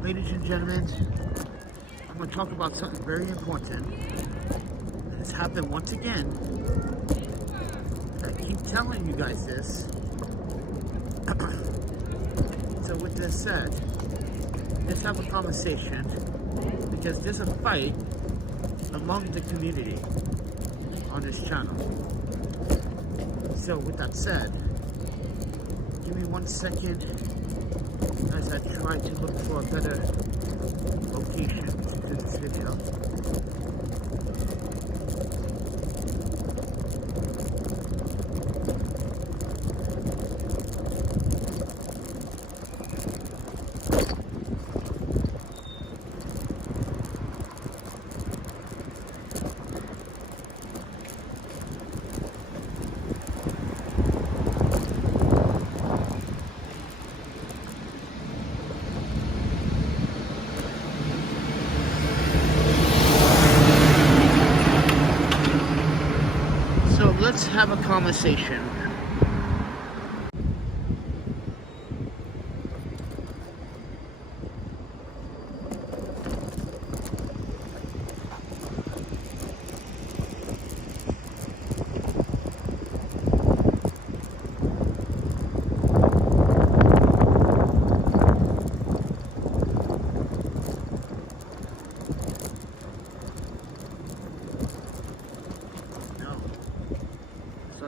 Ladies and gentlemen, I'm going to talk about something very important. It's happened once again. I keep telling you guys this. So with this said, let's have a conversation, because there's a fight among the community on this channel. So with that said, give me 1 second as I try to look for a better location to do this video. Let's have a conversation.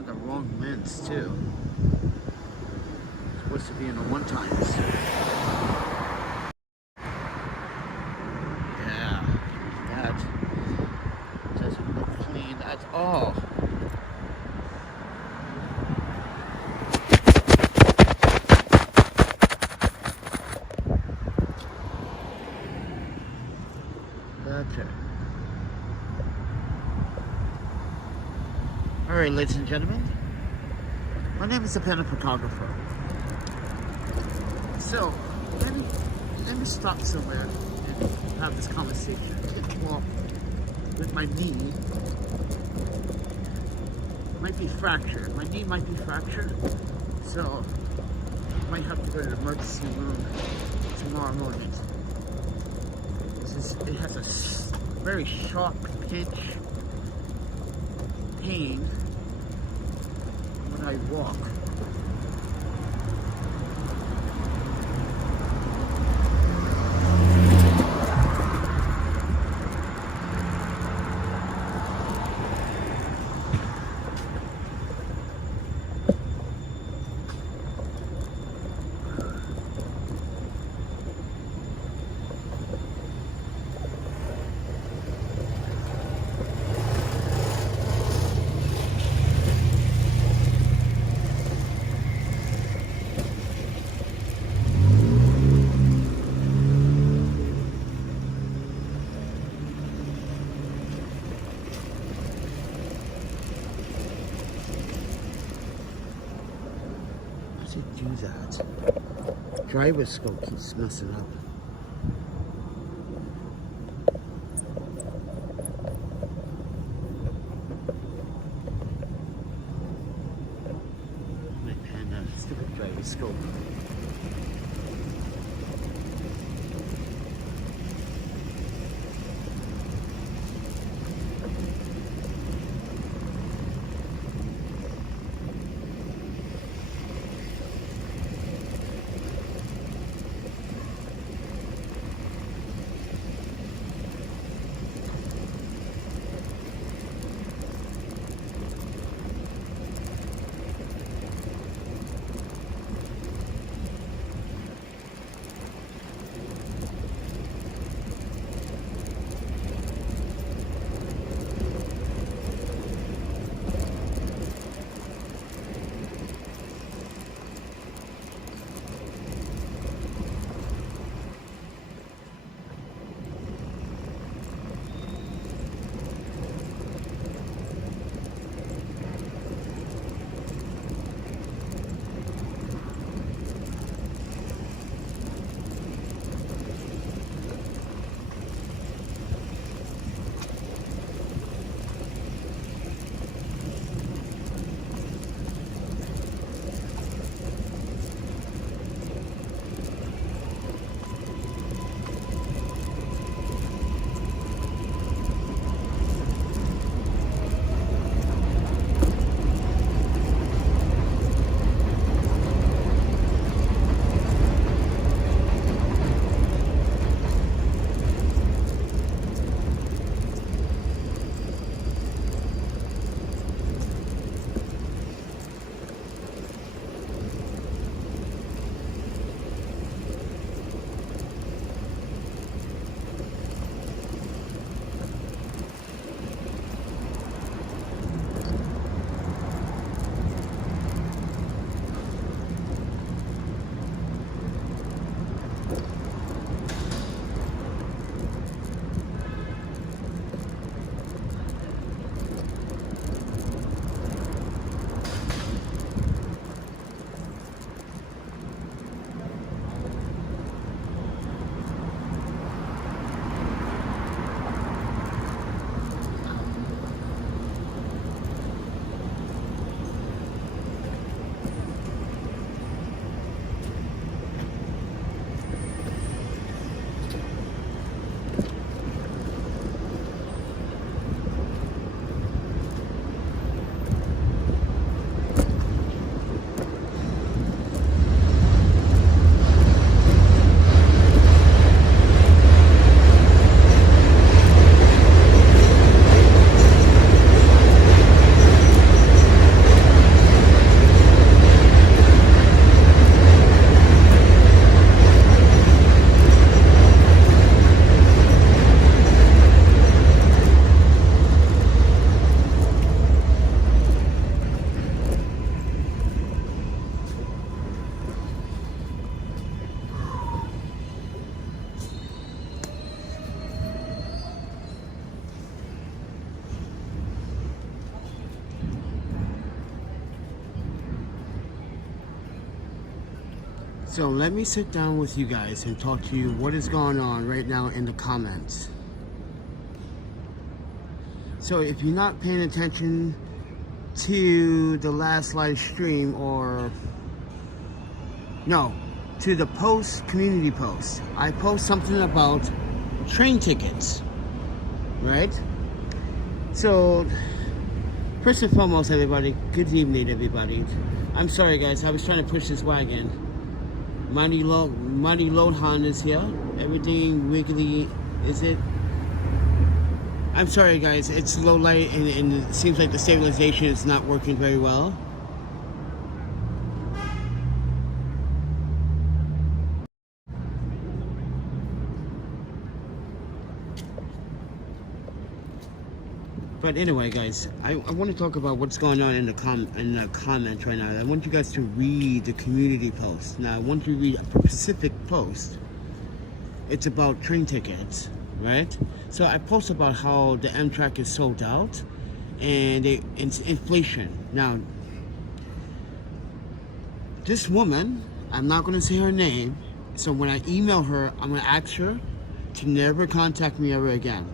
The wrong lens too. It's supposed to be in the 1x. Yeah, that doesn't look clean at all. Okay. Alright, ladies and gentlemen, my name is ThePandaPhotographer. So, let me stop somewhere and have this conversation. Well, with my knee, might be fractured. My knee might be fractured, so I might have to go to the emergency room tomorrow morning. It has a very sharp pinch pain when I walk. Do that. Driver's scope keeps messing up. My Panda, stupid driver's scope. So let me sit down with you guys and talk to you what is going on right now in the comments. So if you're not paying attention to the last live stream, or no, to the community post, I post something about train tickets, right? So first and foremost, everybody, good evening, everybody. I'm sorry, guys, I was trying to push this wagon. Money Lohan is here. Everything wiggly, is it? I'm sorry, guys, it's low light and it seems like the stabilization is not working very well. But anyway, guys, I want to talk about what's going on in the comments right now. I want you guys to read the community post. Now, I want you to read a specific post. It's about train tickets, right? So I post about how the Amtrak is sold out and it's inflation. Now, this woman, I'm not going to say her name, so when I email her, I'm going to ask her to never contact me ever again.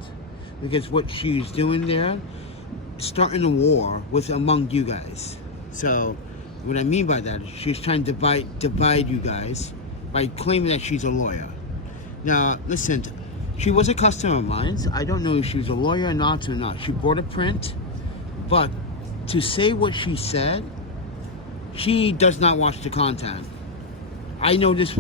Because what she's doing there, starting a war among you guys. So what I mean by that is she's trying to divide you guys by claiming that she's a lawyer. Now listen, she was a customer of mine. I don't know if she's a lawyer or not. She bought a print, but to say what she said, she does not watch the content. I know this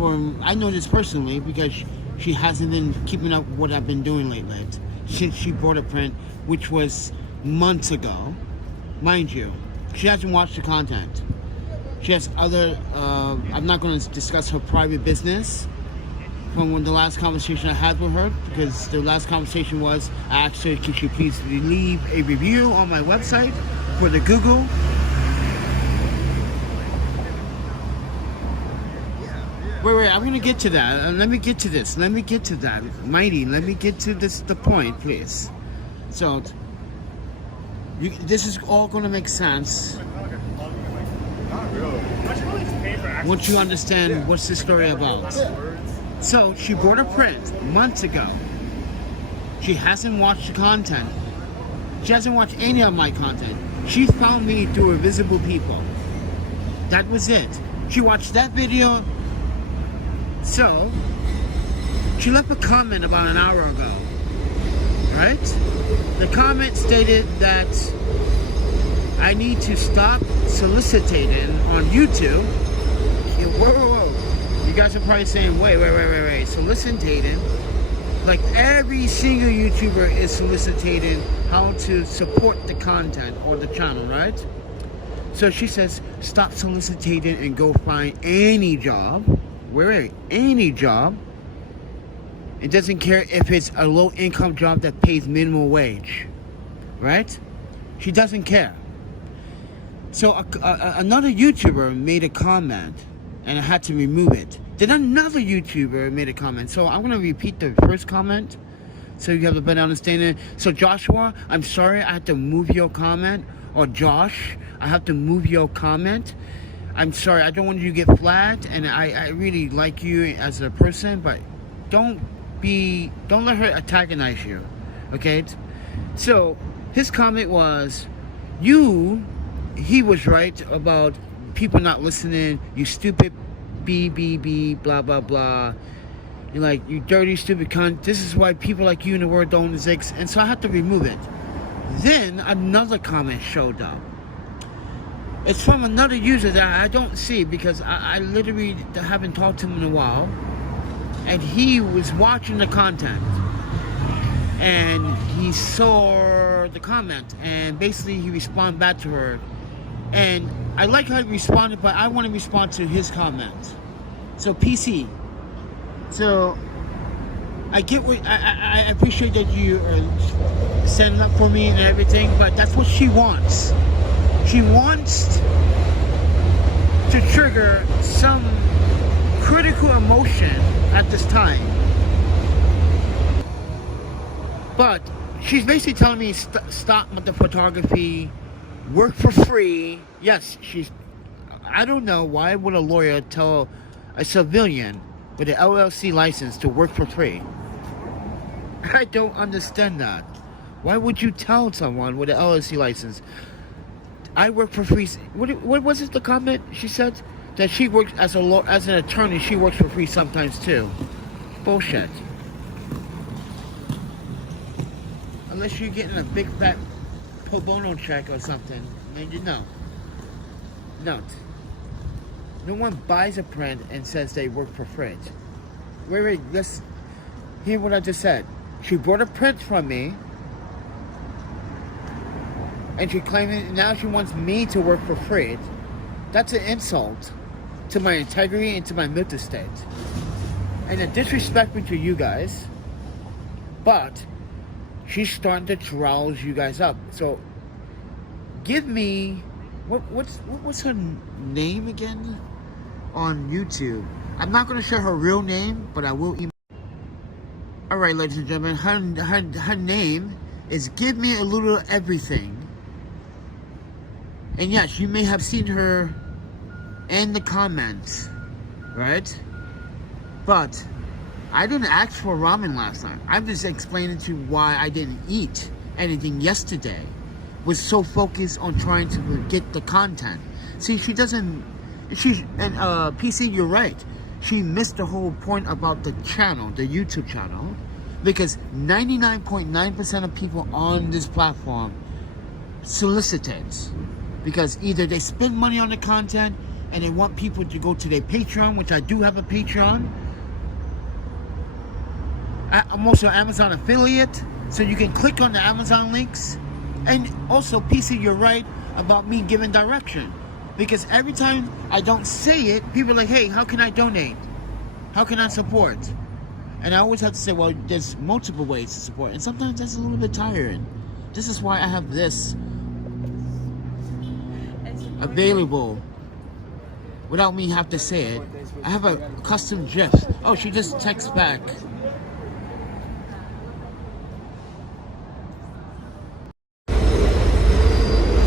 personally because she hasn't been keeping up with what I've been doing lately. Since she bought a print, which was months ago. Mind you, she hasn't watched the content. She has other, I'm not going to discuss her private business from the last conversation I had with her, because the last conversation was, I asked her, could she please leave a review on my website for the Google. Wait, I'm gonna get to that. Let me get to this. Let me get to that. Mighty, let me get to the point, please. So, this is all gonna make sense once you understand what's the story about. So, she bought a print months ago. She hasn't watched the content. She hasn't watched any of my content. She found me through Invisible People. That was it. She watched that video. So, she left a comment about an hour ago, right? The comment stated that I need to stop soliciting on YouTube. Whoa. You guys are probably saying, wait. Soliciting? Like every single YouTuber is soliciting how to support the content or the channel, right? So she says, stop soliciting and go find any job. Any job. It doesn't care if it's a low income job that pays minimum wage, right? She doesn't care. So another YouTuber made a comment and I had to remove it. Then another YouTuber made a comment. So I'm gonna repeat the first comment so you have a better understanding. So Joshua, I'm sorry I have to move your comment. Or Josh, I have to move your comment. I'm sorry, I don't want you to get flagged, and I really like you as a person, but don't let her antagonize you, okay? So, his comment was, he was right about people not listening, you stupid BBB, blah, blah, blah. You're like, you dirty, stupid cunt. This is why people like you in the world don't exist, and so I had to remove it. Then, another comment showed up. It's from another user that I don't see because I literally haven't talked to him in a while. And he was watching the content. And he saw the comment. And basically he responded back to her. And I like how he responded, but I want to respond to his comment. So PC. So I get what I appreciate that you are standing up for me and everything, but that's what she wants. She wants to trigger some critical emotion at this time. But she's basically telling me stop with the photography, work for free. Yes, I don't know why would a lawyer tell a civilian with an LLC license to work for free? I don't understand that. Why would you tell someone with an LLC license, I work for free? What was it, the comment she said? That she works as an attorney, she works for free sometimes too. Bullshit. Unless you're getting a big fat pro bono check or something, then you know. No. No one buys a print and says they work for free. Wait, let's hear what I just said. She bought a print from me, and she claiming now she wants me to work for free. That's an insult to my integrity and to my mental state. And a disrespect to you guys. But she's starting to rouse you guys up. So give me what's her name again on YouTube? I'm not gonna share her real name, but I will email. Alright, ladies and gentlemen, her name is Give Me a Little Everything. And yes, you may have seen her in the comments, right? But I didn't ask for ramen last night. I'm just explaining to you why I didn't eat anything yesterday. Was so focused on trying to get the content. See, PC, you're right. She missed the whole point about the channel, the YouTube channel, because 99.9% of people on this platform solicited, because either they spend money on the content and they want people to go to their Patreon, which I do have a Patreon. I'm also an Amazon affiliate, so you can click on the Amazon links. And also, PC, you're right about me giving direction, because every time I don't say it, people are like, hey, how can I donate? How can I support? And I always have to say, well, there's multiple ways to support, and sometimes that's a little bit tiring. This is why I have this available without me have to say it. I have a custom GIF. Oh, she just texts back.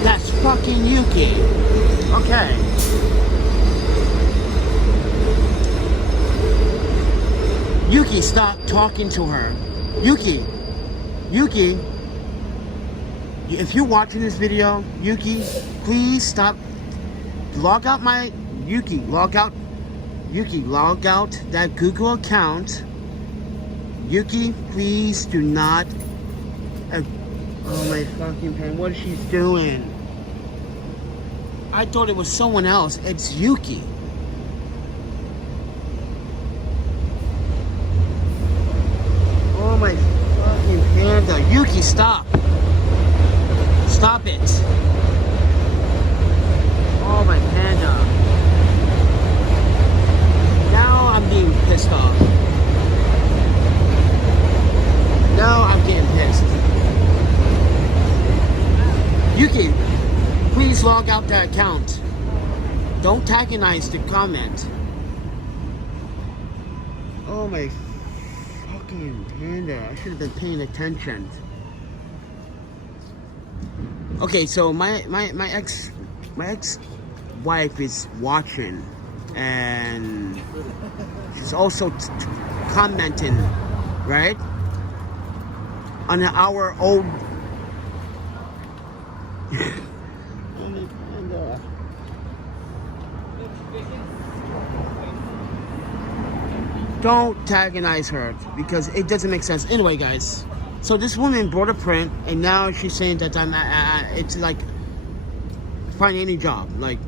That's fucking Yuki. Okay. Yuki, stop talking to her. Yuki, if you're watching this video, Yuki, please stop. Log out that Google account. Yuki, please do not. Oh my fucking pen, what is she doing? I thought it was someone else. It's Yuki. Oh my fucking panda. Yuki, stop. Stop it. Oh my panda. Now I'm being pissed off. Now I'm getting pissed. Yuki, please log out that account. Don't antagonize the comment. Oh my fucking panda. I should have been paying attention. Okay, so my ex-wife is watching, and she's also commenting, right? On our old. Don't antagonize her, because it doesn't make sense. Anyway, guys, so this woman bought a print, and now she's saying that it's like find any job. Like,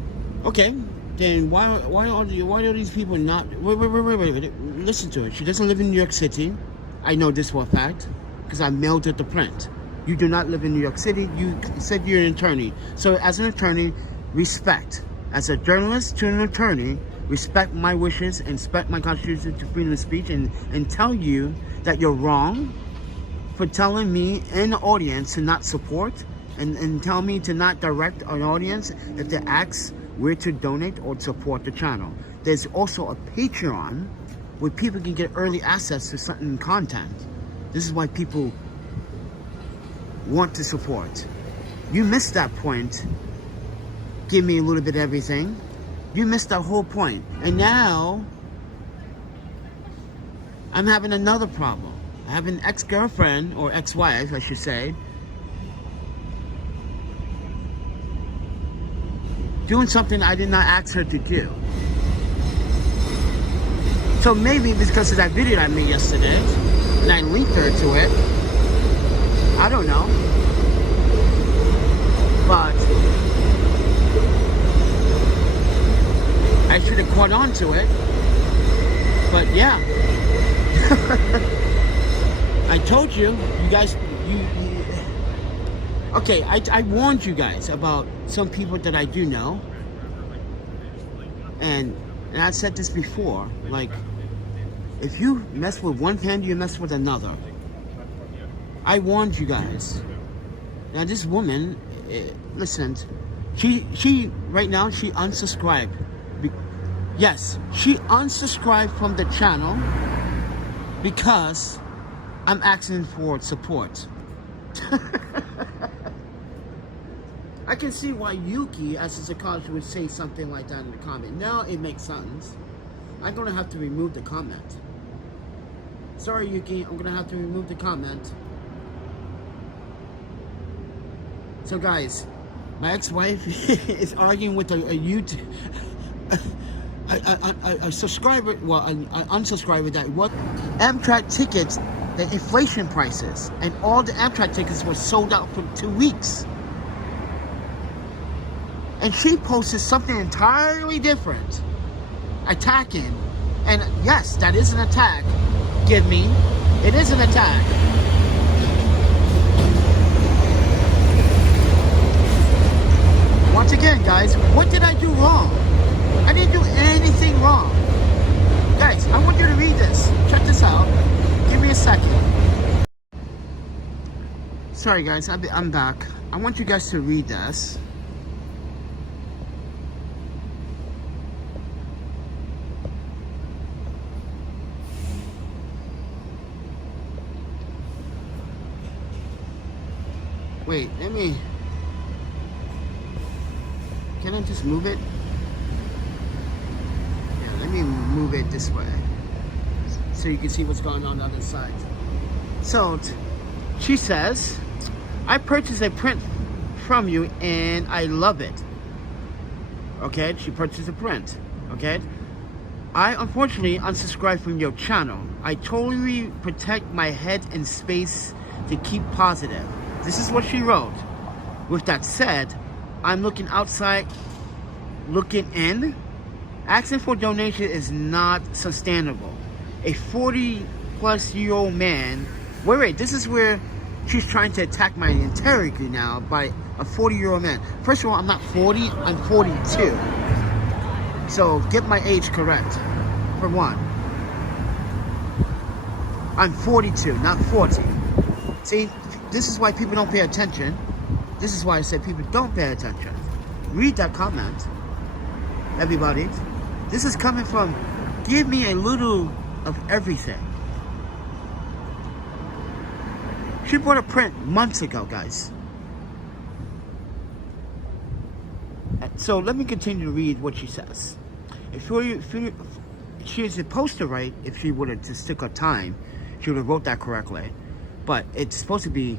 okay, then why are these people not? Wait. Listen to it. She doesn't live in New York City. I know this for a fact, because I mailed her the print. You do not live in New York City. You said you're an attorney. So as an attorney, respect. As a journalist to an attorney, respect my wishes and respect my constitution to freedom of speech, and tell you that you're wrong for telling me and the audience to not support, and tell me to not direct an audience if they ask where to donate or support the channel. There's also a Patreon where people can get early access to certain content. This is why people want to support. You missed that point. Give me a little bit of everything. You missed that whole point. And now I'm having another problem. I have an ex-girlfriend, or ex-wife, I should say, doing something I did not ask her to do. So maybe because of that video I made yesterday, and I linked her to it, I don't know. But I should have caught on to it. But yeah. I told you, you guys, okay, I warned you guys about some people that I do know. And I've said this before, like, if you mess with one panda, you mess with another. I warned you guys. Now this woman, listen, she right now, she unsubscribed. Yes, she unsubscribed from the channel because I'm asking for support. I can see why Yuki, as a psychologist, would say something like that in the comment. Now it makes sense. I'm gonna have to remove the comment. Sorry, Yuki, I'm gonna have to remove the comment. So guys, my ex-wife is arguing with a YouTube a subscriber, well, an unsubscriber, that what Amtrak tickets, the inflation prices, and all the Amtrak tickets were sold out for 2 weeks. And she posted something entirely different, attacking. And yes, that is an attack. Give me, it is an attack. Once again, guys, what did I do wrong? I didn't do anything wrong. Guys, I want you to read this. Check this out. Give me a second. Sorry guys, I'm back. I want you guys to read this. Wait, can I just move it? Yeah, let me move it this way so you can see what's going on the other side. So, she says, I purchased a print from you and I love it. Okay, she purchased a print. Okay, I unfortunately unsubscribed from your channel. I totally protect my head and space to keep positive. This is what she wrote. With that said, I'm looking outside, looking in. Asking for donation is not sustainable. A 40-plus-year-old man. Wait, this is where she's trying to attack my integrity now by a 40-year-old man. First of all, I'm not 40, I'm 42. So get my age correct, for one. I'm 42, not 40. See, this is why people don't pay attention. This is why I said people don't pay attention. Read that comment, everybody. This is coming from, give me a little of everything. She bought a print months ago, guys. So let me continue to read what she says. She is supposed to write, if she would have just took her time, she would have wrote that correctly. But it's supposed to be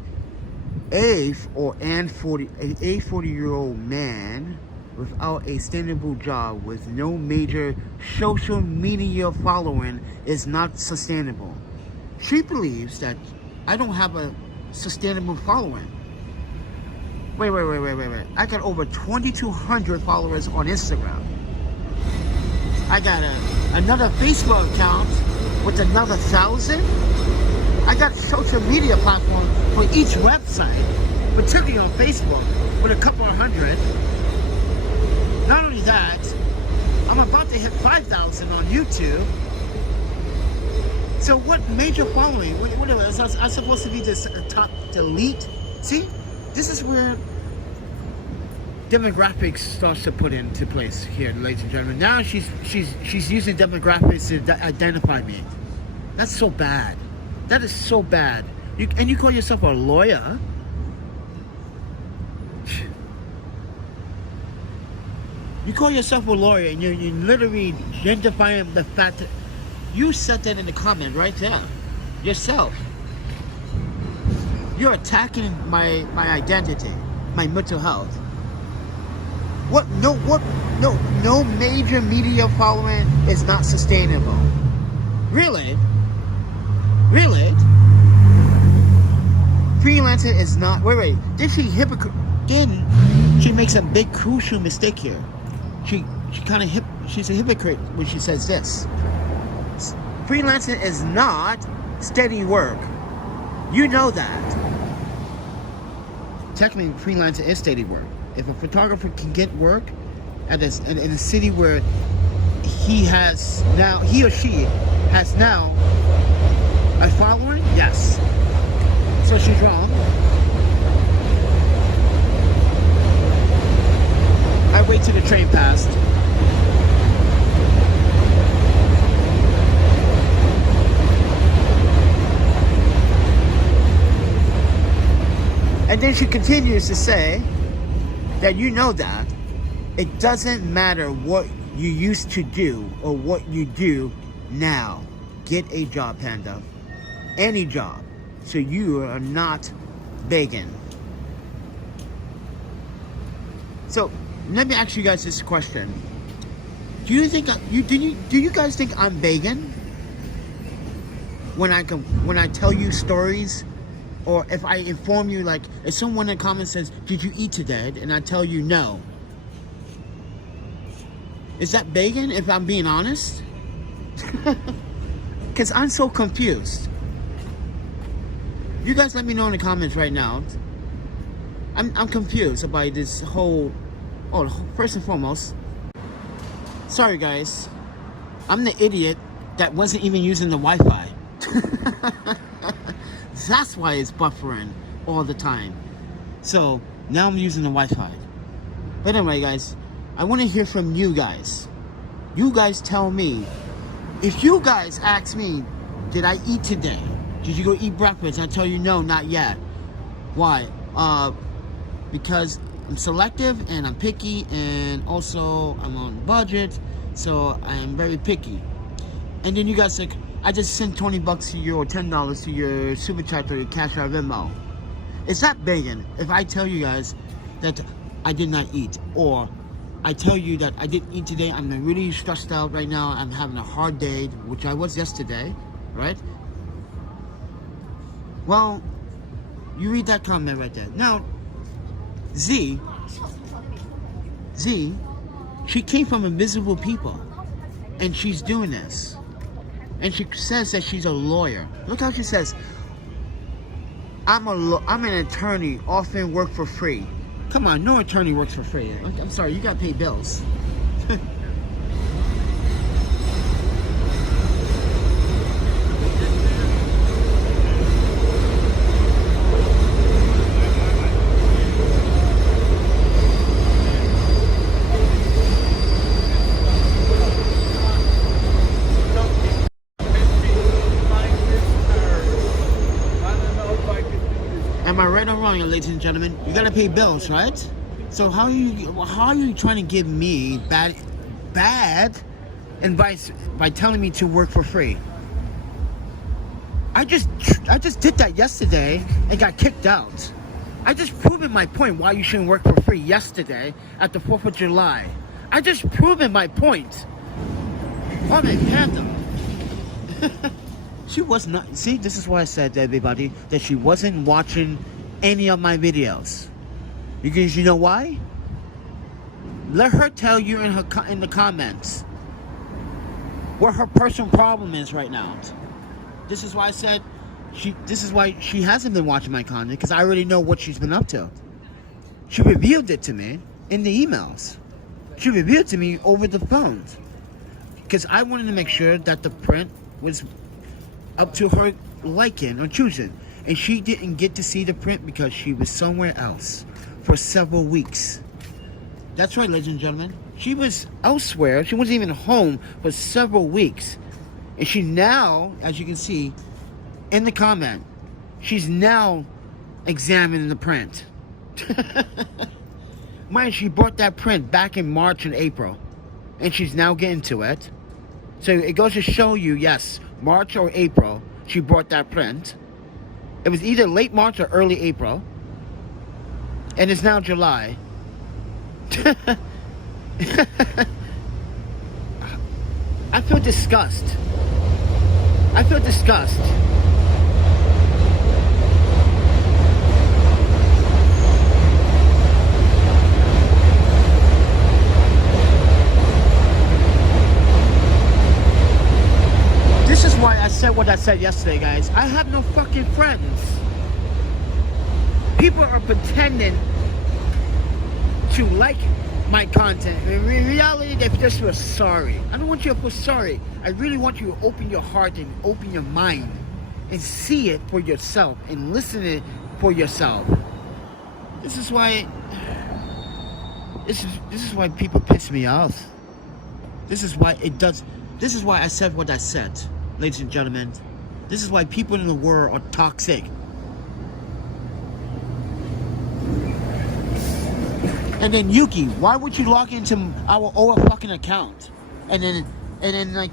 a 40-year-old man without a sustainable job with no major social media following is not sustainable. She believes that I don't have a sustainable following. Wait. I got over 2,200 followers on Instagram. I got another Facebook account with another 1,000. I got social media platforms for each website, particularly on Facebook, with a couple of hundred. Not only that, I'm about to hit 5,000 on YouTube. So what major following? What is I'm supposed to be this top elite? See, this is where demographics starts to put into place here, ladies and gentlemen. Now she's using demographics to identify me. That's so bad. That is so bad. And you call yourself a lawyer? You call yourself a lawyer and you're literally identifying the fact You said that in the comment right there. Yourself. You're attacking my identity, my mental health. No major media following is not sustainable. Really? Really? Freelancer is not, wait, did she hypocrite? Again, she makes a big crucial mistake here. She's a hypocrite when she says this. Freelancer is not steady work. You know that. Technically, freelancer is steady work. If a photographer can get work in a city where he or she has now a following, yes. So she's wrong. I wait till the train passed. And then she continues to say that you know that it doesn't matter what you used to do or what you do now. Get a job, Panda. Any job. So you are not begging. So let me ask you guys this question. Do you guys think I'm begging when I tell you stories? Or if I inform you, like, if someone in the comments says, did you eat today? And I tell you no. Is that begging, if I'm being honest? Because I'm so confused. You guys let me know in the comments right now. I'm confused about this whole... Oh, first and foremost, sorry guys. I'm the idiot that wasn't even using the Wi-Fi. That's why it's buffering all the time. So now I'm using the Wi-Fi. But anyway, guys, I want to hear from you guys. You guys tell me. If you guys ask me, did I eat today? Did you go eat breakfast? I tell you no, not yet. Why? Because I'm selective and I'm picky, and also I'm on budget, so I am very picky. And then you guys like, I just sent 20 bucks to you or $10 to your super chat or your cash or Venmo. Is that begging if I tell you guys that I did not eat, or I tell you that I didn't eat today, I'm really stressed out right now, I'm having a hard day, which I was yesterday, right? Well, you read that comment right there. Now, Z, she came from invisible people, and she's doing this. And she says that she's a lawyer. Look how she says, I'm an attorney, often work for free. Come on, no attorney works for free. I'm sorry, you gotta pay bills. Am I right or wrong, ladies and gentlemen? You gotta pay bills, right? So how are you trying to give me bad advice by telling me to work for free? I just did that yesterday and got kicked out. I just proven my point why you shouldn't work for free yesterday at the 4th of July. I just proven my point. Oh my Panda. She was not, see, this is why I said to everybody that she wasn't watching any of my videos. Because you know why? Let her tell you in the comments what her personal problem is right now. This is why I said this is why she hasn't been watching my content, because I already know what she's been up to. She revealed it to me in the emails. She revealed it to me over the phone. Because I wanted to make sure that the print was up to her liking or choosing, and she didn't get to see the print because she was somewhere else for several weeks. That's right, ladies and gentlemen, she was elsewhere. She wasn't even home for several weeks, and she now, as you can see in the comment, she's now examining the print. Mind, she bought that print back in March and April, and she's now getting to it. So it goes to show you, yes, March or April, she brought that print. It was either late March or early April. And it's now July. I feel disgust. I feel disgust. This is why I said what I said yesterday, guys. I have no fucking friends. People are pretending to like my content. In reality, they just feel sorry. I don't want you to feel sorry. I really want you to open your heart and open your mind and see it for yourself and listen to it for yourself. This is why people piss me off. This is why I said what I said, ladies and gentlemen. This is why people in the world are toxic. And then Yuki, why would you log into our old fucking account and then like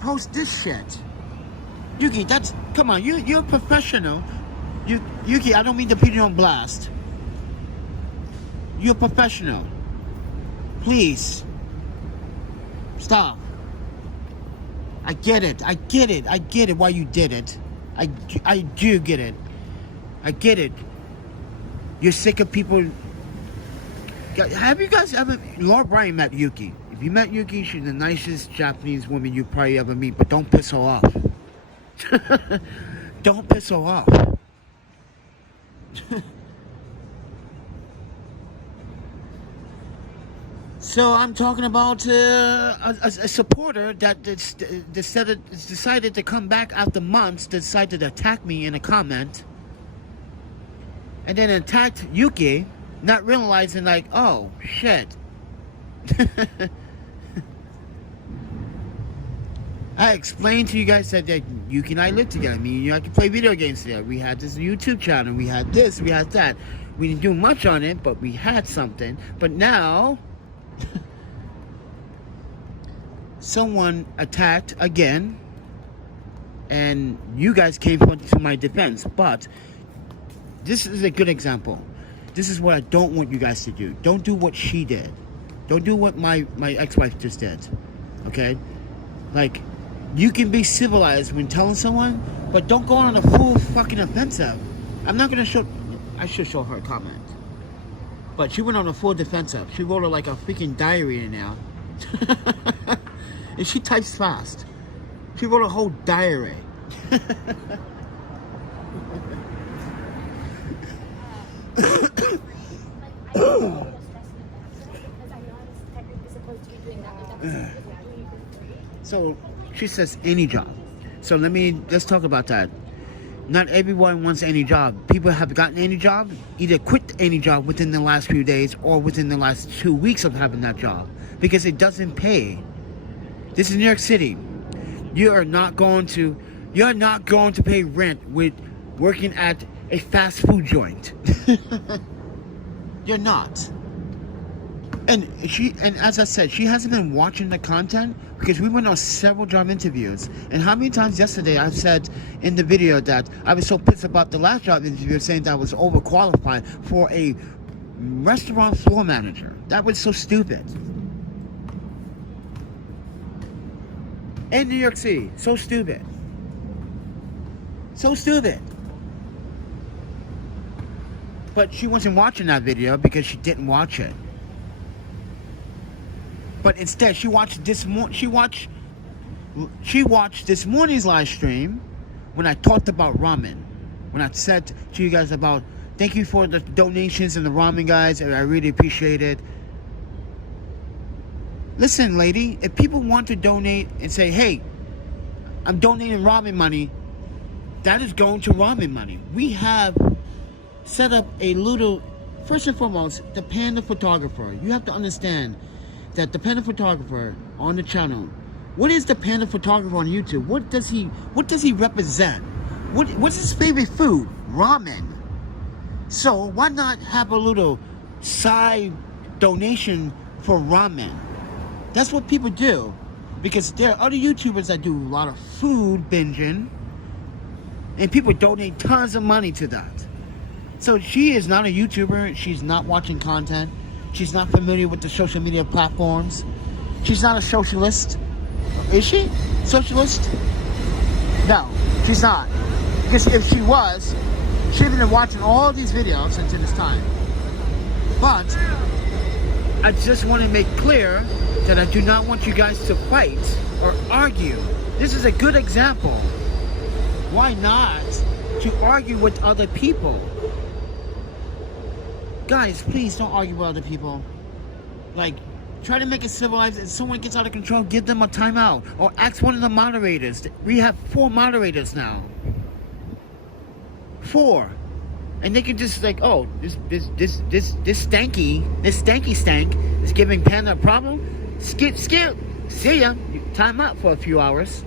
post this shit? Yuki, come on, you're a professional. Yuki, I don't mean to put you on blast. You're a professional. Please stop. I get it why you did it. I do get it. I get it. You're sick of people. Have you guys ever... Laura Bryan met Yuki. If you met Yuki, she's the nicest Japanese woman you probably ever meet, but don't piss her off. Don't piss her off. So I'm talking about a supporter that decided to come back after months, decided to attack me in a comment, and then attacked Yuki, not realizing, like, oh, shit. I explained to you guys that Yuki and I lived together. Me and you had to play video games together. We had this YouTube channel. We had this. We had that. We didn't do much on it, but we had something. But now, someone attacked again, and you guys came to my defense. But this is a good example. This is what I don't want you guys to do. Don't do what she did. Don't do what my ex-wife just did. Okay? Like, you can be civilized when telling someone, but don't go on a full fucking offensive. I'm not gonna show... I should show her a comment. But she went on a full defensive. She wrote her like a freaking diary in there. And she types fast. She wrote a whole diary. So she says any job. So let's talk about that. Not everyone wants any job. People have gotten any job, either quit any job within the last few days or within the last 2 weeks of having that job because it doesn't pay. This is New York City. You're not going to pay rent with working at a fast food joint. You're not. And as I said, she hasn't been watching the content because we went on several job interviews. And how many times yesterday I've said in the video that I was so pissed about the last job interview saying that I was overqualified for a restaurant floor manager. That was so stupid. In New York City, so stupid. So stupid. But she wasn't watching that video because she didn't watch it. But instead, she watched this morning's live stream when I talked about ramen. When I said to you guys about, thank you for the donations and the ramen, guys, and I really appreciate it. Listen, lady, if people want to donate and say, hey, I'm donating ramen money, that is going to ramen money. We have set up a little, first and foremost, the Panda Photographer. You have to understand that the Panda Photographer on the channel, what is the Panda Photographer on YouTube? What does he represent? What's his favorite food? Ramen. So why not have a little side donation for ramen? That's what people do. Because there are other YouTubers that do a lot of food binging, and people donate tons of money to that. So she is not a YouTuber. She's not watching content. She's not familiar with the social media platforms. She's not a socialist. Is she? Socialist? No, she's not. Because if she was, she'd have been watching all these videos until this time. But I just want to make clear that I do not want you guys to fight or argue. This is a good example. Why not to argue with other people? Guys, please don't argue with other people. Like, try to make it civilized. If someone gets out of control, give them a timeout. Or ask one of the moderators. We have 4 moderators now. 4. And they can just like, oh, this stanky stank is giving Panda a problem. Skip. See ya. Time out for a few hours.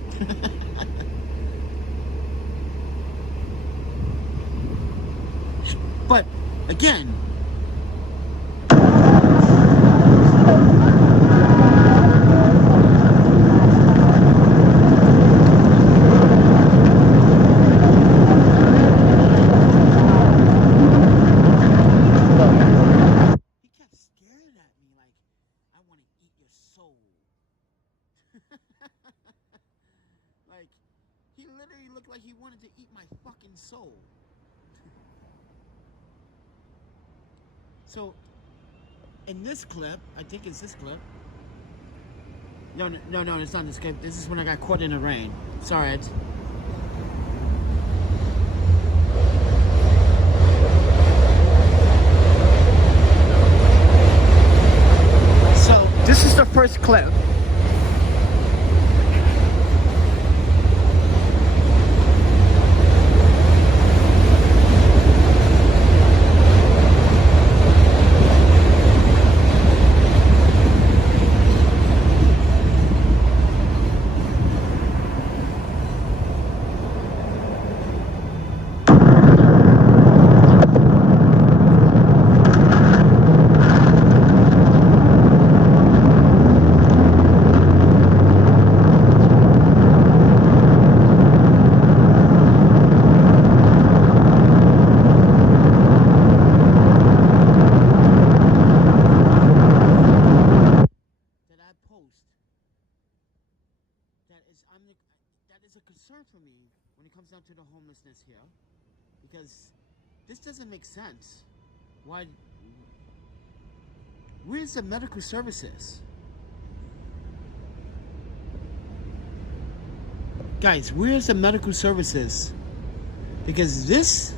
But again, like, he literally looked like he wanted to eat my fucking soul. So, in this clip, I think it's this clip. No, it's not this clip. This is when I got caught in the rain. Sorry, Ed. So, this is the first clip. That is a concern for me when it comes down to the homelessness here, because this doesn't make sense. Why? Where's the medical services? Guys, where's the medical services? Because this...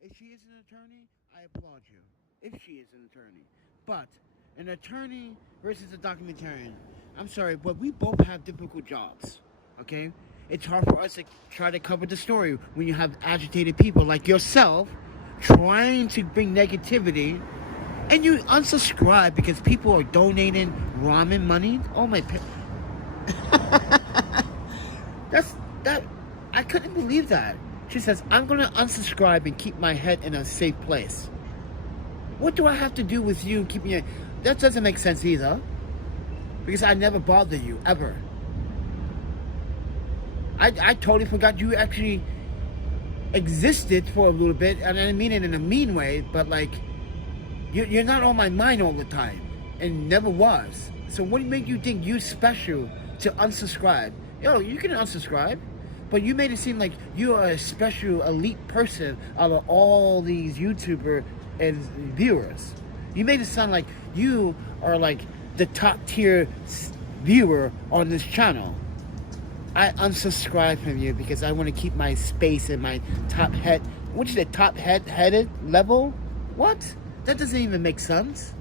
If she is an attorney, I applaud you. If she is an attorney. But an attorney versus a documentarian, I'm sorry, but we both have difficult jobs, okay? It's hard for us to try to cover the story when you have agitated people like yourself trying to bring negativity, and you unsubscribe because people are donating ramen money. Oh my... I couldn't believe that. She says, I'm going to unsubscribe and keep my head in a safe place. What do I have to do with you keeping your... That doesn't make sense either. Because I never bothered you, ever. I totally forgot you actually existed for a little bit. And I didn't mean it in a mean way, but like, you're not on my mind all the time. And never was. So what made you think you special to unsubscribe? Yo, you can unsubscribe. But you made it seem like you are a special elite person out of all these YouTuber and viewers. You made it sound like you are like the top tier viewer on this channel. I unsubscribe from you because I want to keep my space in my top head. What is it, top headed level? What? That doesn't even make sense.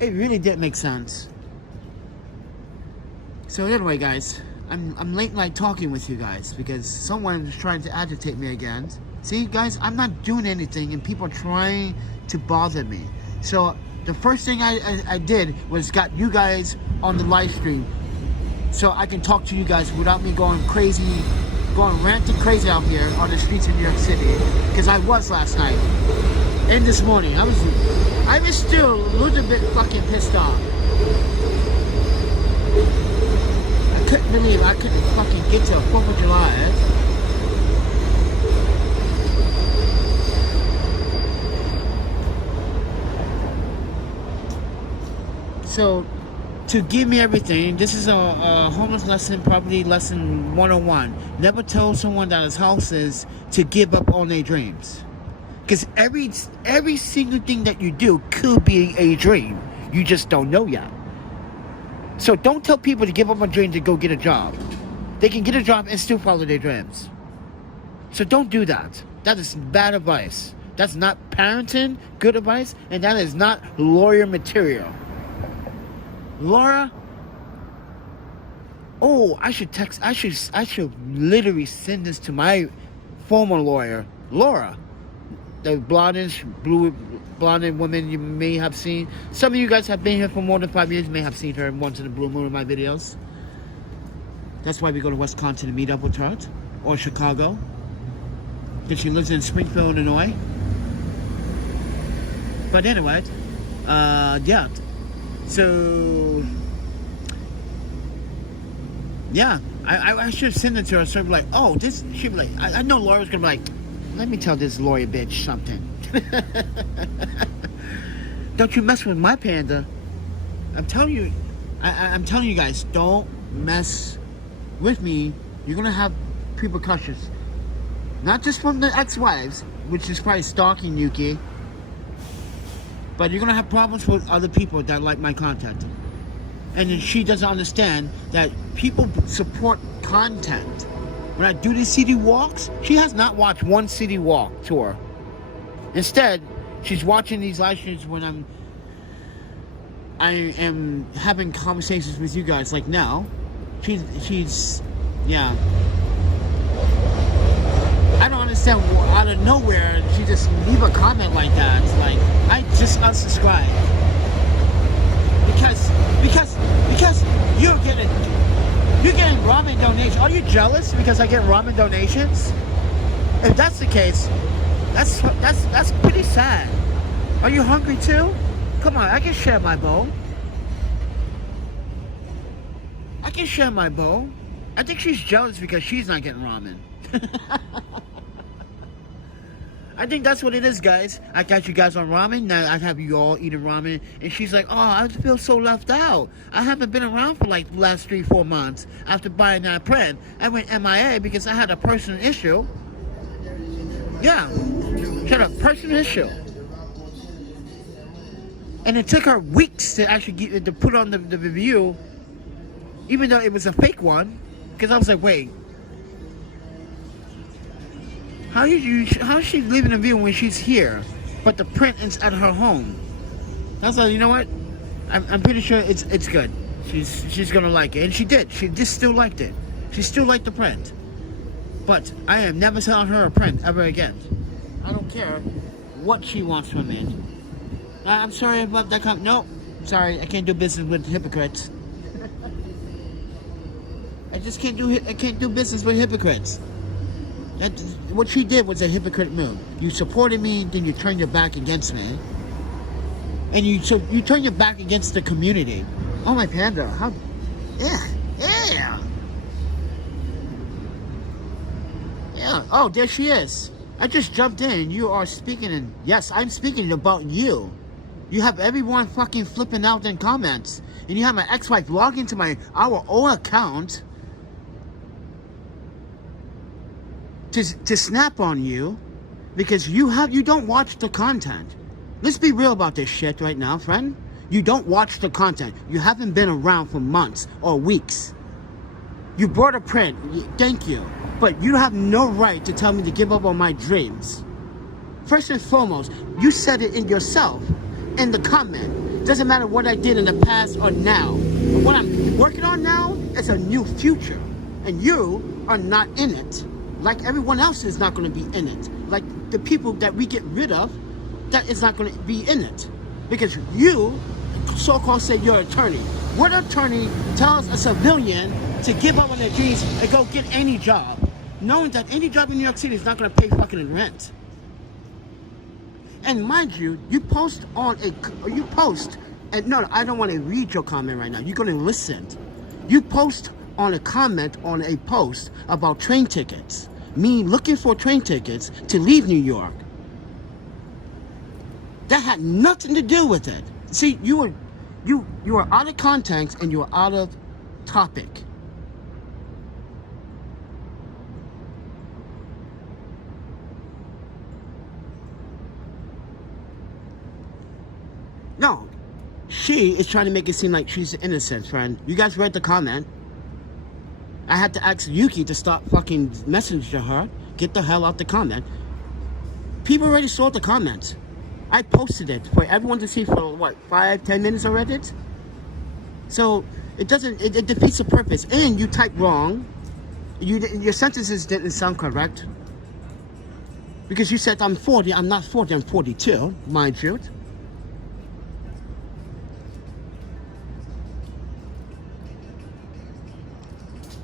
It really did make sense. So anyway, guys, I'm late night talking with you guys because someone is trying to agitate me again. See, guys, I'm not doing anything and people are trying to bother me. So the first thing I did was got you guys on the live stream so I can talk to you guys without me going crazy, going ranting crazy out here on the streets of New York City, because I was last night and this morning. I was still a little bit fucking pissed off. I couldn't believe I couldn't fucking get to 4th of July. So, to give me everything, this is a homeless lesson, probably lesson 101. Never tell someone that his house is to give up on their dreams. Because every single thing that you do could be a dream. You just don't know yet. So don't tell people to give up on dreams to go get a job. They can get a job and still follow their dreams. So don't do that. That is bad advice. That's not parenting, good advice, and that is not lawyer material. Laura, oh, I should literally send this to my former lawyer, Laura, the blondish, blonde woman you may have seen. Some of you guys have been here for more than 5 years, may have seen her once in a blue moon in my videos. That's why we go to Wisconsin to meet up with her, or Chicago, because she lives in Springfield, Illinois. But anyway, yeah. So, yeah, I should send it to her. So, like, oh, this, she'd be like, I know Laura's gonna be like, let me tell this lawyer bitch something. Don't you mess with my panda. I'm telling you, I'm telling you guys, don't mess with me. You're gonna have repercussions. Not just from the ex-wives, which is probably stalking Yuki, but you're going to have problems with other people that like my content. And then she doesn't understand that people support content. When I do these city walks, she has not watched one city walk tour. Instead, she's watching these live streams when I am having conversations with you guys like now. She's yeah. I don't understand, out of nowhere, she just leave a comment like that. It's like, I just unsubscribed. Because you're getting ramen donations. Are you jealous because I get ramen donations? If that's the case, that's pretty sad. Are you hungry too? Come on, I can share my bowl. I can share my bowl. I think she's jealous because she's not getting ramen. I think that's what it is, guys. I got you guys on ramen. Now I have you all eating ramen. And she's like, oh, I feel so left out. I haven't been around for like the last 3-4 months after buying that print. I went MIA because I had a personal issue. Yeah. She had a personal issue. And it took her weeks to actually to put on the review, even though it was a fake one. Because I was like, wait. How is she leaving a review when she's here, but the print is at her home? I was like, you know what? I'm pretty sure it's good. She's gonna like it, and she did. She just still liked it. She still liked the print. But I am never selling her a print ever again. I don't care what she wants from me. I'm sorry about that comment. No, sorry, I can't do business with hypocrites. I can't do business with hypocrites. What she did was a hypocrite move. You supported me, then you turned your back against me. And you turn your back against the community. Oh, my panda, how... Yeah. Oh, there she is. I just jumped in. You are speaking in... Yes, I'm speaking about you. You have everyone fucking flipping out in comments. And you have my ex-wife log into our own account to snap on you because you don't watch the content. Let's be real about this shit right now, friend. You don't watch the content. You haven't been around for months or weeks. You brought a print. Thank you. But you have no right to tell me to give up on my dreams. First and foremost, you said it in yourself in the comment. It doesn't matter what I did in the past or now. But what I'm working on now is a new future. And you are not in it. Like everyone else is not going to be in it. Like the people that we get rid of, that is not going to be in it. Because you, so-called say you're an attorney. What attorney tells a civilian to give up on their dreams and go get any job, knowing that any job in New York City is not going to pay fucking rent? And mind you, you post, and no, I don't want to read your comment right now. You're going to listen. You post on a comment on a post about train tickets. Me looking for train tickets to leave New York. That had nothing to do with it. See, you were out of context and you were out of topic. No, she is trying to make it seem like she's innocent, friend. You guys read the comment. I had to ask Yuki to stop fucking messaging her. Get the hell out the comment. People already saw the comments. I posted it for everyone to see for what, 5-10 minutes already? So it defeats the purpose. And you typed wrong. Your sentences didn't sound correct. Because you said I'm 40, I'm not 40, I'm 42, mind you.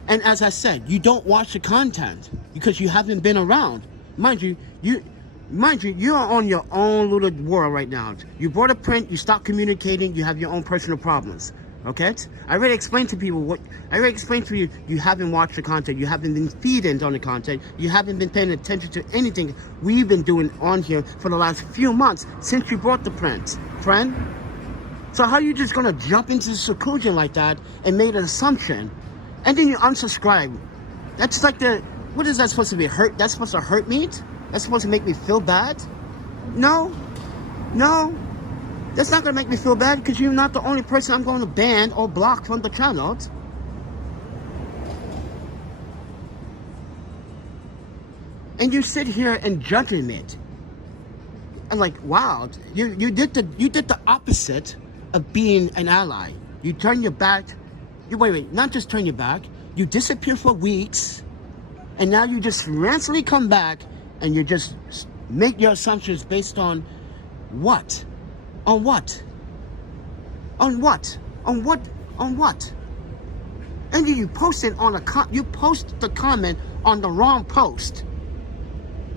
And as I said, you don't watch the content because you haven't been around. Mind you, you're on your own little world right now. You bought a print, you stopped communicating, you have your own personal problems. Okay? I already explained to people you haven't watched the content, you haven't been feeding on the content, you haven't been paying attention to anything we've been doing on here for the last few months since you bought the print, friend. So how are you just gonna jump into seclusion like that and make an assumption? And then you unsubscribe. That's like what is that supposed to be? Hurt? That's supposed to hurt me? That's supposed to make me feel bad? No. That's not gonna make me feel bad because you're not the only person I'm going to ban or block from the channel. And you sit here and judging it. I'm like, wow, you did the opposite of being an ally. You turn your back. Wait, not just turn your back. You disappear for weeks, and now you just randomly come back, and you just make your assumptions based on what? On what? On what? On what? On what? And then you post it on you post the comment on the wrong post.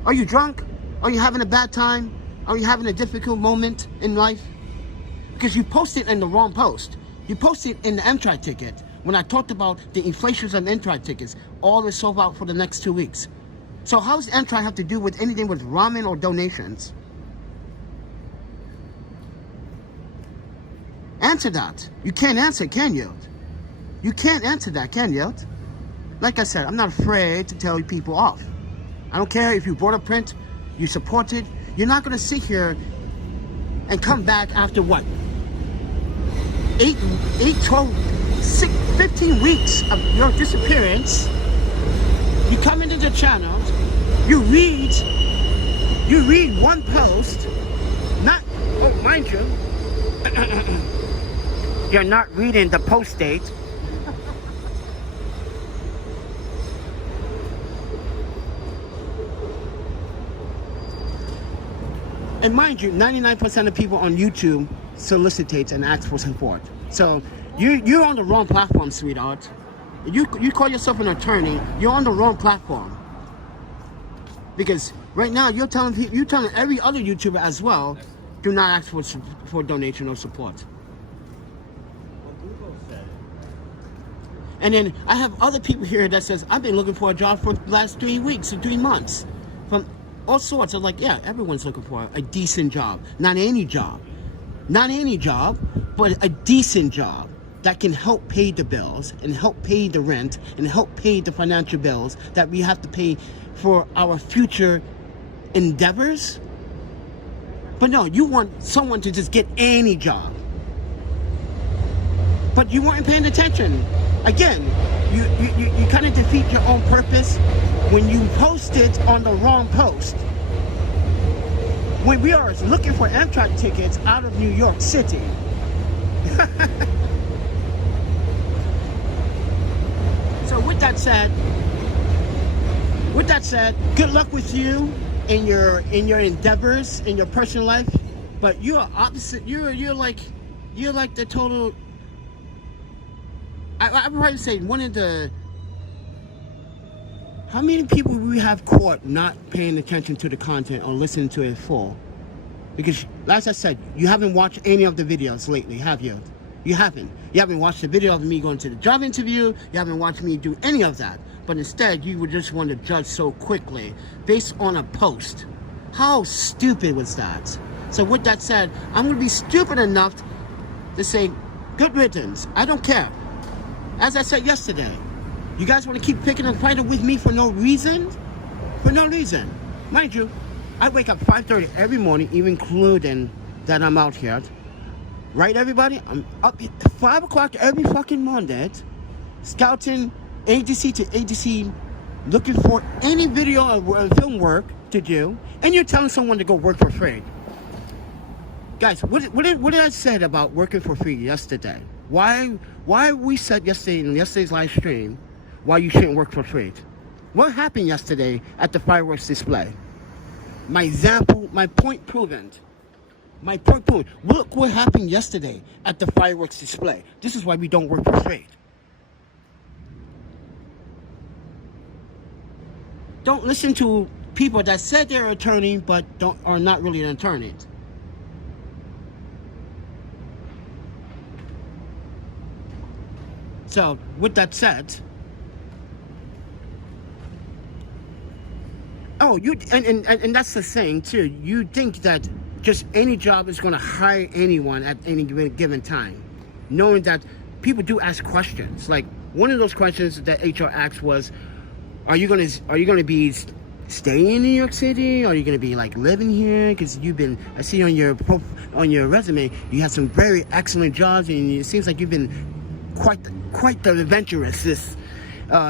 Are you drunk? Are you having a bad time? Are you having a difficult moment in life? Because you posted in the wrong post. You posted in the Amtrak ticket when I talked about the inflations on Amtrak tickets. All is sold out for the next 2 weeks. So how does Amtrak have to do with anything with ramen or donations? Answer that. You can't answer, can you? You can't answer that, can you? Like I said, I'm not afraid to tell people off. I don't care if you bought a print, you support it. You're not going to sit here and come back after what? 15 weeks of your disappearance. You come into the channel, you read one post, mind you, you're not reading the post date. And mind you, 99% of people on YouTube solicitates and asks for support. So you're on the wrong platform, sweetheart. You call yourself an attorney, you're on the wrong platform. Because right now you're telling every other YouTuber as well, do not ask for donation or support. And then I have other people here that says, I've been looking for a job for the last 3 weeks or 3 months. From all sorts of, like, yeah, everyone's looking for a decent job. Not any job, but a decent job that can help pay the bills and help pay the rent and help pay the financial bills that we have to pay for our future endeavors. But no, you want someone to just get any job. But you weren't paying attention. Again, you kind of defeat your own purpose when you post it on the wrong post. When we are looking for Amtrak tickets out of New York City, So with that said, good luck with you in your endeavors in your personal life. But you're opposite. You're like the total. I would probably say one of the. How many people we have caught not paying attention to the content or listening to it full? Because, as I said, you haven't watched any of the videos lately, have you? You haven't. You haven't watched the video of me going to the job interview. You haven't watched me do any of that. But instead, you would just want to judge so quickly based on a post. How stupid was that? So with that said, I'm going to be stupid enough to say, good riddance. I don't care. As I said yesterday, you guys want to keep picking and fighting with me for no reason? For no reason. Mind you, I wake up 5:30 every morning, even including that I'm out here. Right, everybody? I'm up at 5 o'clock every fucking Monday, scouting agency to agency, looking for any video or film work to do, and you're telling someone to go work for free. Guys, what did I say about working for free yesterday? Why we said yesterday in yesterday's live stream why you shouldn't work for free? What happened yesterday at the fireworks display? My example, my point proven. My point proven. Look what happened yesterday at the fireworks display. This is why we don't work for free. Don't listen to people that said they're an attorney but are not really an attorney. So, with that said, and that's the thing too. You think that just any job is going to hire anyone at any given time, knowing that people do ask questions. Like one of those questions that HR asked was, "Are you going to be staying in New York City? Are you going to be like living here? Because I see on your resume, you have some very excellent jobs, and it seems like you've been quite the adventurous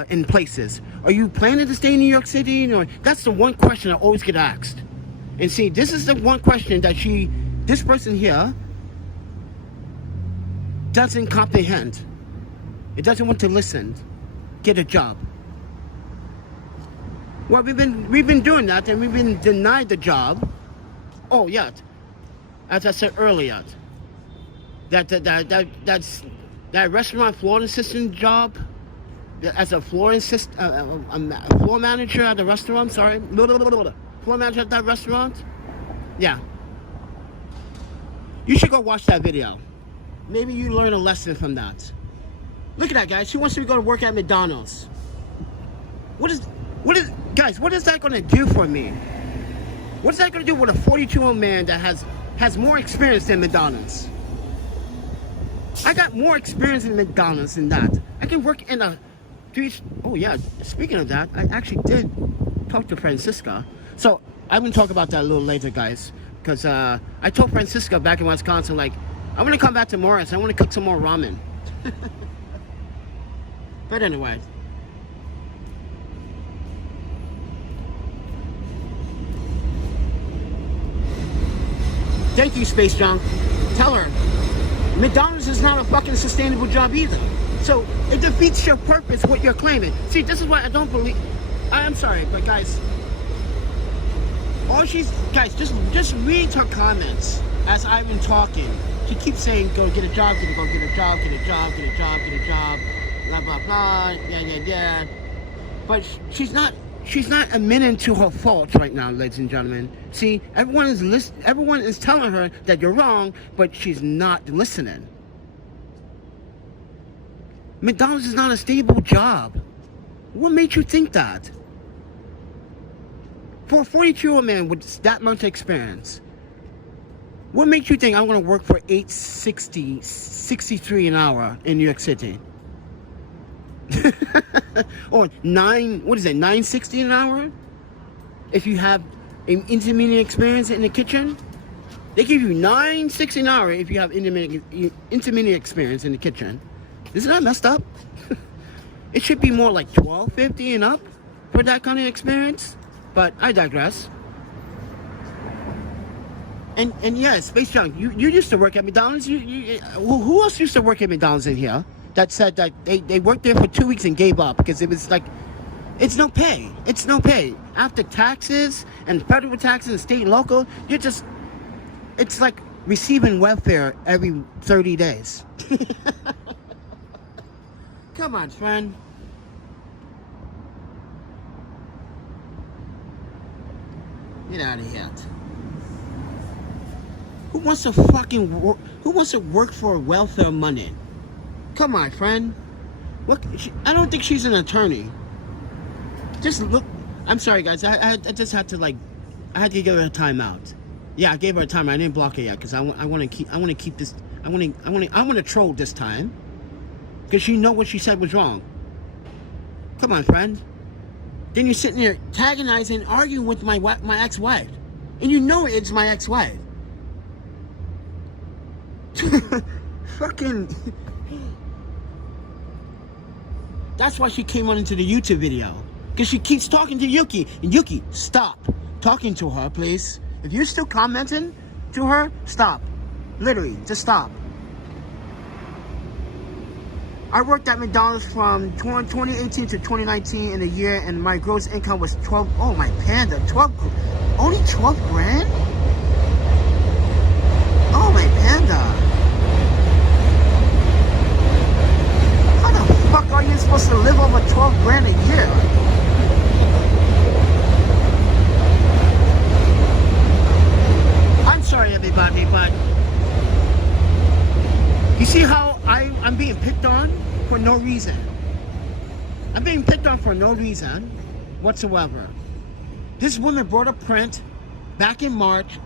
in places. Are you planning to stay in New York City?" That's the one question I always get asked. And see, this is the one question that this person here doesn't comprehend. It doesn't want to listen. Get a job. Well, we've been doing that, and we've been denied the job. Oh yeah, as I said earlier, that restaurant floor assistant job, as a floor manager at the restaurant. Sorry, floor manager at that restaurant. Yeah, you should go watch that video. Maybe you learn a lesson from that. Look at that, guys. She wants to go to work at McDonald's. What is that going to do for me? What is that going to do with a 42-year-old man that has more experience than McDonald's? I got more experience in McDonald's than that. I can work in a oh yeah, speaking of that, I actually did talk to Francisca. So I'm going to talk about that a little later, guys. Because I told Francisca back in Wisconsin, like, I'm going to come back to Morris. I want to cook some more ramen. But anyway. Thank you, Space Junk. Tell her, McDonald's is not a fucking sustainable job either. So it defeats your purpose, what you're claiming. See, this is why I don't believe. I'm sorry, but guys, just read her comments as I've been talking. She keeps saying, go get a job, go get a job, get a job, get a job, get a job, blah blah blah, yeah. But she's not admitting to her faults right now, ladies and gentlemen. See, everyone is telling her that you're wrong, but she's not listening. McDonald's is not a stable job. What made you think that? For a 42-year-old man with that much experience, what makes you think I'm going to work for $8.63 an hour in New York City? Or $9.60 an hour? If you have an intermediate experience in the kitchen, they give you $9.60 an hour if you have intermediate experience in the kitchen. Isn't that messed up? It should be more like $12.50 and up for that kind of experience. But I digress. And yeah, Space Junk, you used to work at McDonald's. Who else used to work at McDonald's in here that said that they worked there for 2 weeks and gave up because it was like, it's no pay. It's no pay. After taxes and federal taxes and state and local, it's like receiving welfare every 30 days. Come on, friend. Get out of here. Who wants to work for welfare money? Come on, friend. What? I don't think she's an attorney. Just look. I'm sorry, guys. I just had to I had to give her a timeout. Yeah, I gave her a timeout. I didn't block her yet because I want to keep this. I want to troll this time because she know what she said was wrong. Come on, friend. Then you're sitting there antagonizing, arguing with my ex-wife, and you know it's my ex-wife. Fucking. That's why she came on into the YouTube video. Because she keeps talking to Yuki. And Yuki, stop talking to her, please. If you're still commenting to her, stop. Literally, just stop. I worked at McDonald's from 2018 to 2019 in a year, and my gross income was 12. Oh, my Panda, 12. Only 12 grand? Oh, my Panda. How the fuck are you supposed to live over 12 grand a year? I'm sorry, everybody, but you see how I'm being picked on for no reason. I'm being picked on for no reason whatsoever. This woman brought a print back in March,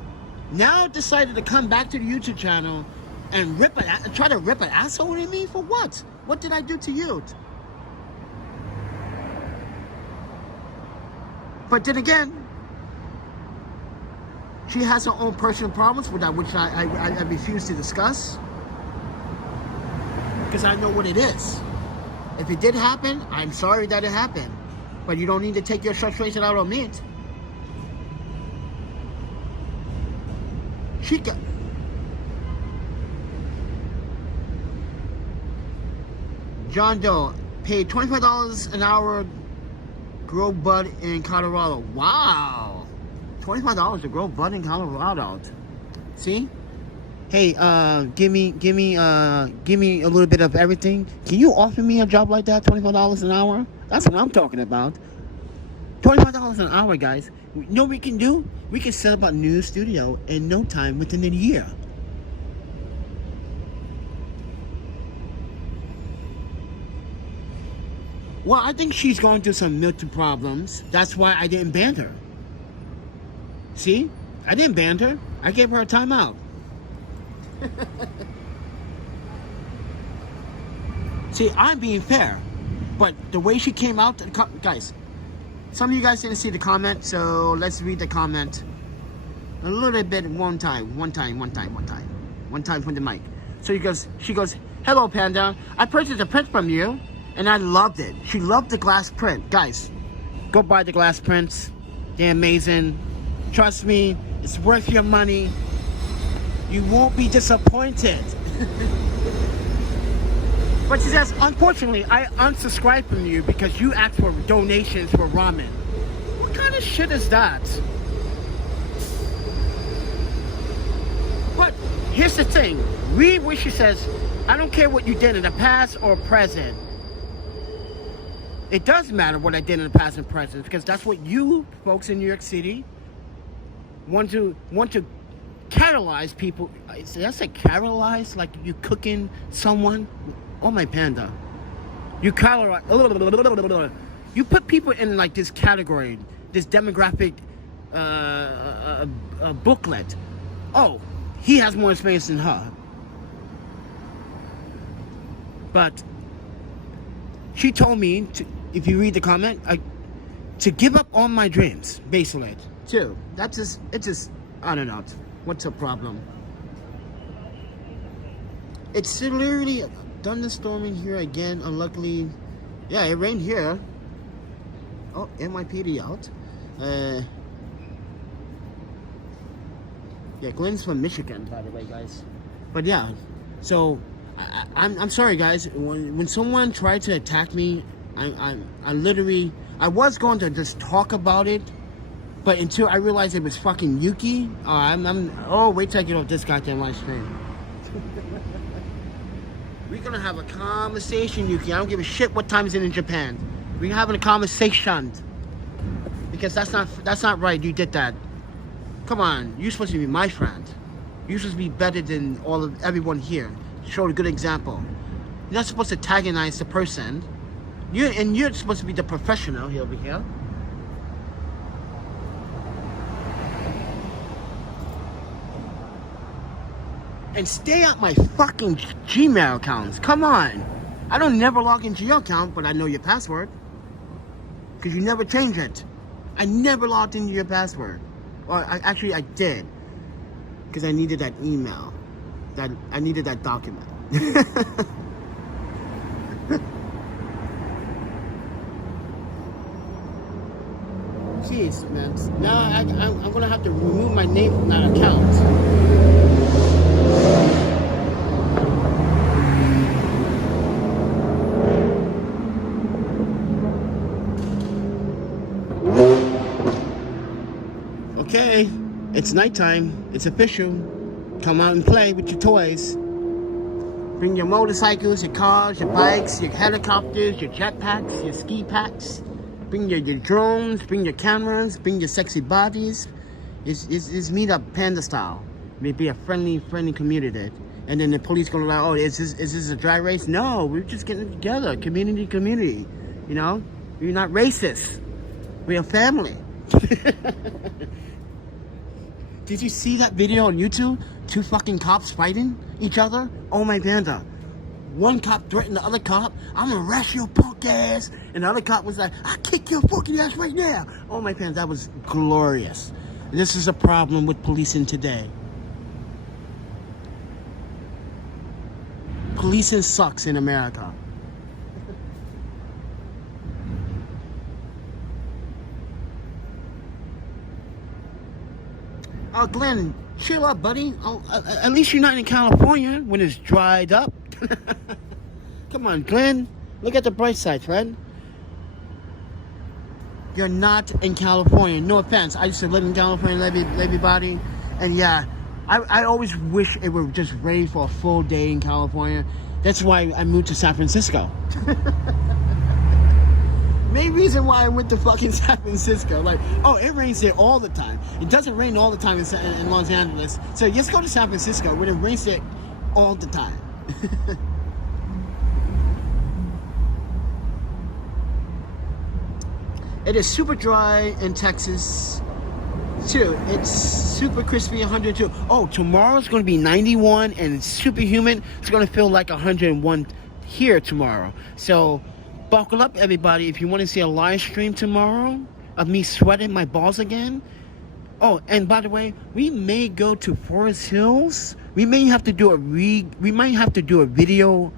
now decided to come back to the YouTube channel and try to rip an asshole at me for what? What did I do to you? But then again, she has her own personal problems with that, which I refuse to discuss. Because I know what it is. If it did happen, I'm sorry that it happened. But you don't need to take your frustration out on me. She got... John Doe paid $25 an hour grow bud in Colorado. Wow. $25 to grow bud in Colorado. See? Hey, give me a little bit of everything. Can you offer me a job like that? $25 an hour? That's what I'm talking about. $25 an hour, guys. You know what we can do? We can set up a new studio in no time, within a year. Well, I think she's going through some mental problems. That's why I didn't ban her. See? I didn't ban her. I gave her a timeout. See, I'm being fair, but the way she came out, guys, some of you guys didn't see the comment, so let's read the comment a little bit. One time from the mic. So she goes, hello Panda, I purchased a print from you and I loved it. She loved the glass print. Guys, go buy the glass prints. They're amazing. Trust me, it's worth your money. You won't be disappointed. But she says, unfortunately, I unsubscribed from you because you asked for donations for ramen. What kind of shit is that? But here's the thing. Read where she says, I don't care what you did in the past or present. It does matter what I did in the past and present, because that's what you folks in New York City want to catalyze people. Did I say catalyze? Like you cooking someone? Oh my Panda. You catalyze. You put people in like this category, this demographic booklet. Oh, he has more experience than her. But she told me, if you read the comment, to give up on my dreams, basically. Too. That's just, it's just, I don't know. What's the problem? It's literally thunderstorming here again, unluckily. Yeah, it rained here. Oh, NYPD out. Yeah, Glenn's from Michigan, by the way, guys. But yeah, so I'm sorry, guys. When someone tried to attack me, I literally, I was going to just talk about it, but until I realized it was fucking Yuki, oh, wait till I get off this goddamn live stream. We're gonna have a conversation, Yuki. I don't give a shit what time is it in Japan. We're having a conversation. Because that's not right. You did that. Come on, you're supposed to be my friend. You're supposed to be better than everyone here. Show a good example. You're not supposed to antagonize the person. You're supposed to be the professional here over here. And stay out my fucking Gmail accounts. Come on. I don't never log into your account, but I know your password. Because you never change it. I never logged into your password. Or actually I did. Because I needed that email. I needed that document. Jeez, man. Now I'm going to have to remove my name from that account. Okay, it's nighttime. It's official. Come out and play with your toys. Bring your motorcycles, your cars, your bikes, your helicopters, your jetpacks, your ski packs. Bring your drones, bring your cameras, bring your sexy bodies. It's meet up Panda style. Maybe a friendly community. And then the police gonna like, oh, is this a dry race? No, we're just getting together. Community. You know? We're not racist. We're a family. Did you see that video on YouTube? 2 fucking cops fighting each other? Oh my Panda. One cop threatened the other cop, I'm gonna arrest your punk ass. And the other cop was like, I'll kick your fucking ass right now. Oh my Panda, that was glorious. This is a problem with policing today. Policing sucks in America. Oh, Glenn, chill up, buddy. Oh, at least you're not in California when it's dried up. Come on, Glenn. Look at the bright side, friend. You're not in California. No offense. I used to live in California, everybody. And yeah, I always wish it were just ready for a full day in California. That's why I moved to San Francisco. Main reason why I went to fucking San Francisco. Like, oh, it rains there all the time. It doesn't rain all the time in Los Angeles. So just go to San Francisco where it rains there all the time. It is super dry in Texas too. It's super crispy, 102. Oh, tomorrow's going to be 91 and it's super humid. It's going to feel like 101 here tomorrow. So buckle up, everybody, if you want to see a live stream tomorrow of me sweating my balls again. Oh, and by the way, we may go to Forest Hills. We might have to do a video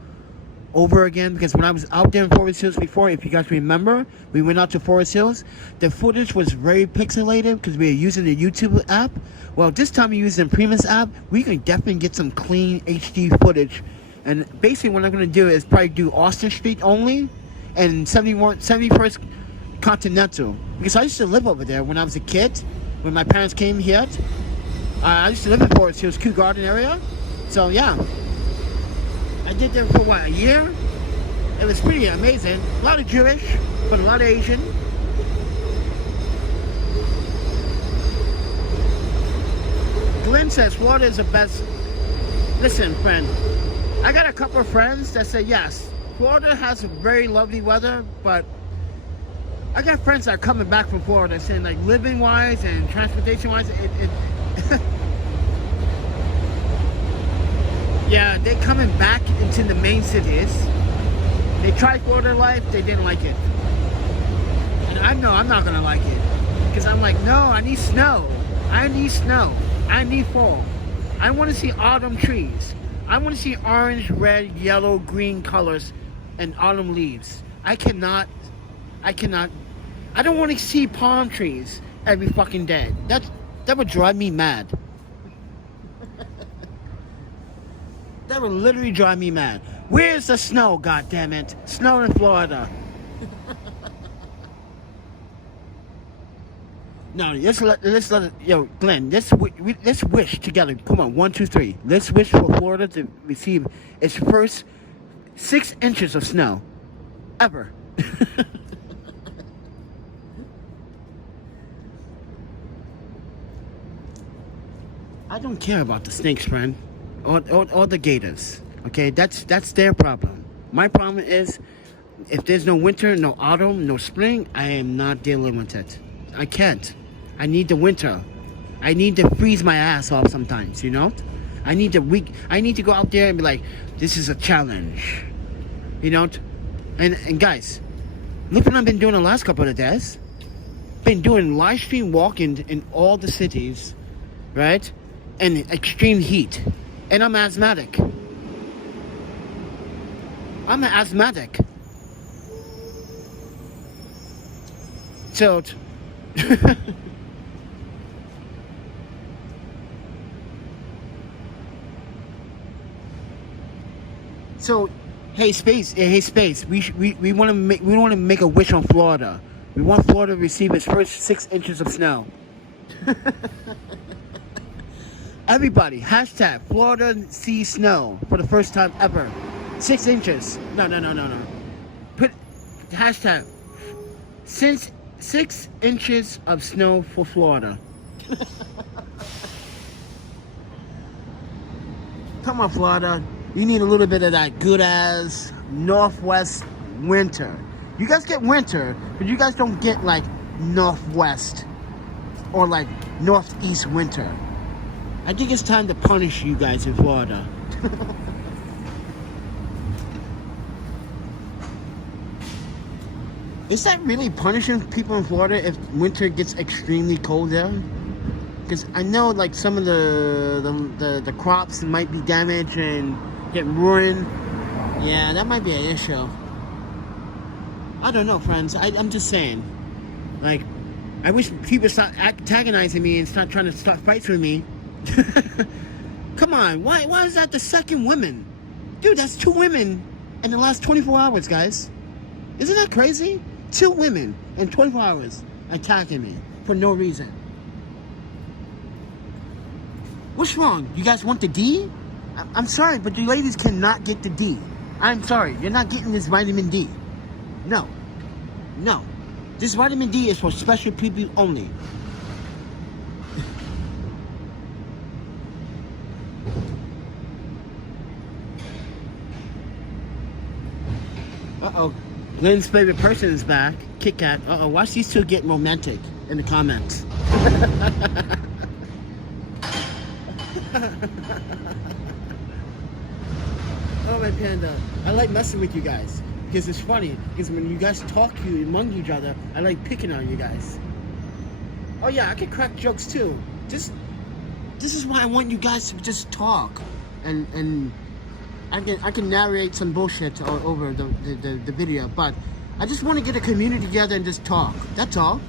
over again, because when I was out there in Forest Hills before, if you guys remember, we went out to Forest Hills. The footage was very pixelated because we were using the YouTube app. Well, this time we're using the Primus app. We can definitely get some clean HD footage. And basically what I'm going to do is probably do Austin Street only and 71st Continental, because I used to live over there when I was a kid, when my parents came here. I used to live in Forest Hills, Kew Garden area. So yeah, I did that for what, a year? It was pretty amazing. A lot of Jewish, but a lot of Asian. Glenn says Florida is the best. Listen, friend, I got a couple of friends that say yes, Florida has very lovely weather, but I got friends that are coming back from Florida saying, like, living wise and transportation wise, yeah, they're coming back into the main cities. They tried Florida life, they didn't like it. And I know I'm not gonna like it, because I'm like, no, I need snow. I need snow. I need fall. I want to see autumn trees. I want to see orange, red, yellow, green colors and autumn leaves. I don't want to see palm trees every fucking day. That would drive me mad. That would literally drive me mad. Where's the snow, goddammit? Snow in Florida. No, let's let yo, Glenn, let's wish together. Come on, 1, 2, 3. Let's wish for Florida to receive its first 6 inches of snow ever. I don't care about the snakes, friend, or the gators. Okay, that's their problem. My problem is, if there's no winter, no autumn, no spring, I am not dealing with it. I can't. I need the winter. I need to freeze my ass off sometimes, you know? I need to go out there and be like, this is a challenge. You know? And guys, look what I've been doing the last couple of days. Been doing live stream walking in all the cities, right? And extreme heat. And I'm asthmatic. I'm asthmatic. So So, hey space. We want to make a wish on Florida. We want Florida to receive its first 6 inches of snow. Everybody, hashtag Florida sees snow for the first time ever. 6 inches. No. Put hashtag since 6 inches of snow for Florida. Come on, Florida. You need a little bit of that good ass northwest winter. You guys get winter, but you guys don't get like northwest or like northeast winter. I think it's time to punish you guys in Florida. Is that really punishing people in Florida if winter gets extremely cold there? Because I know like some of the crops might be damaged and get ruined. Yeah, that might be an issue. I don't know, friends. I'm just saying. Like, I wish people stop antagonizing me and start trying to start fights with me. Come on, why is that the second woman? Dude, that's 2 women in the last 24 hours, guys. Isn't that crazy? 2 women in 24 hours attacking me for no reason. What's wrong? You guys want the D? I'm sorry, but you ladies cannot get the D. I'm sorry, you're not getting this vitamin D. No. This vitamin D is for special people only. Uh-oh. Glenn's favorite person is back. Kit Kat. Uh-oh. Watch these two get romantic in the comments. Oh, my panda. I like messing with you guys. Because it's funny. Because when you guys talk among each other, I like picking on you guys. Oh, yeah. I can crack jokes, too. This is why I want you guys to just talk. And I can narrate some bullshit over the video, but I just want to get a community together and just talk. That's all.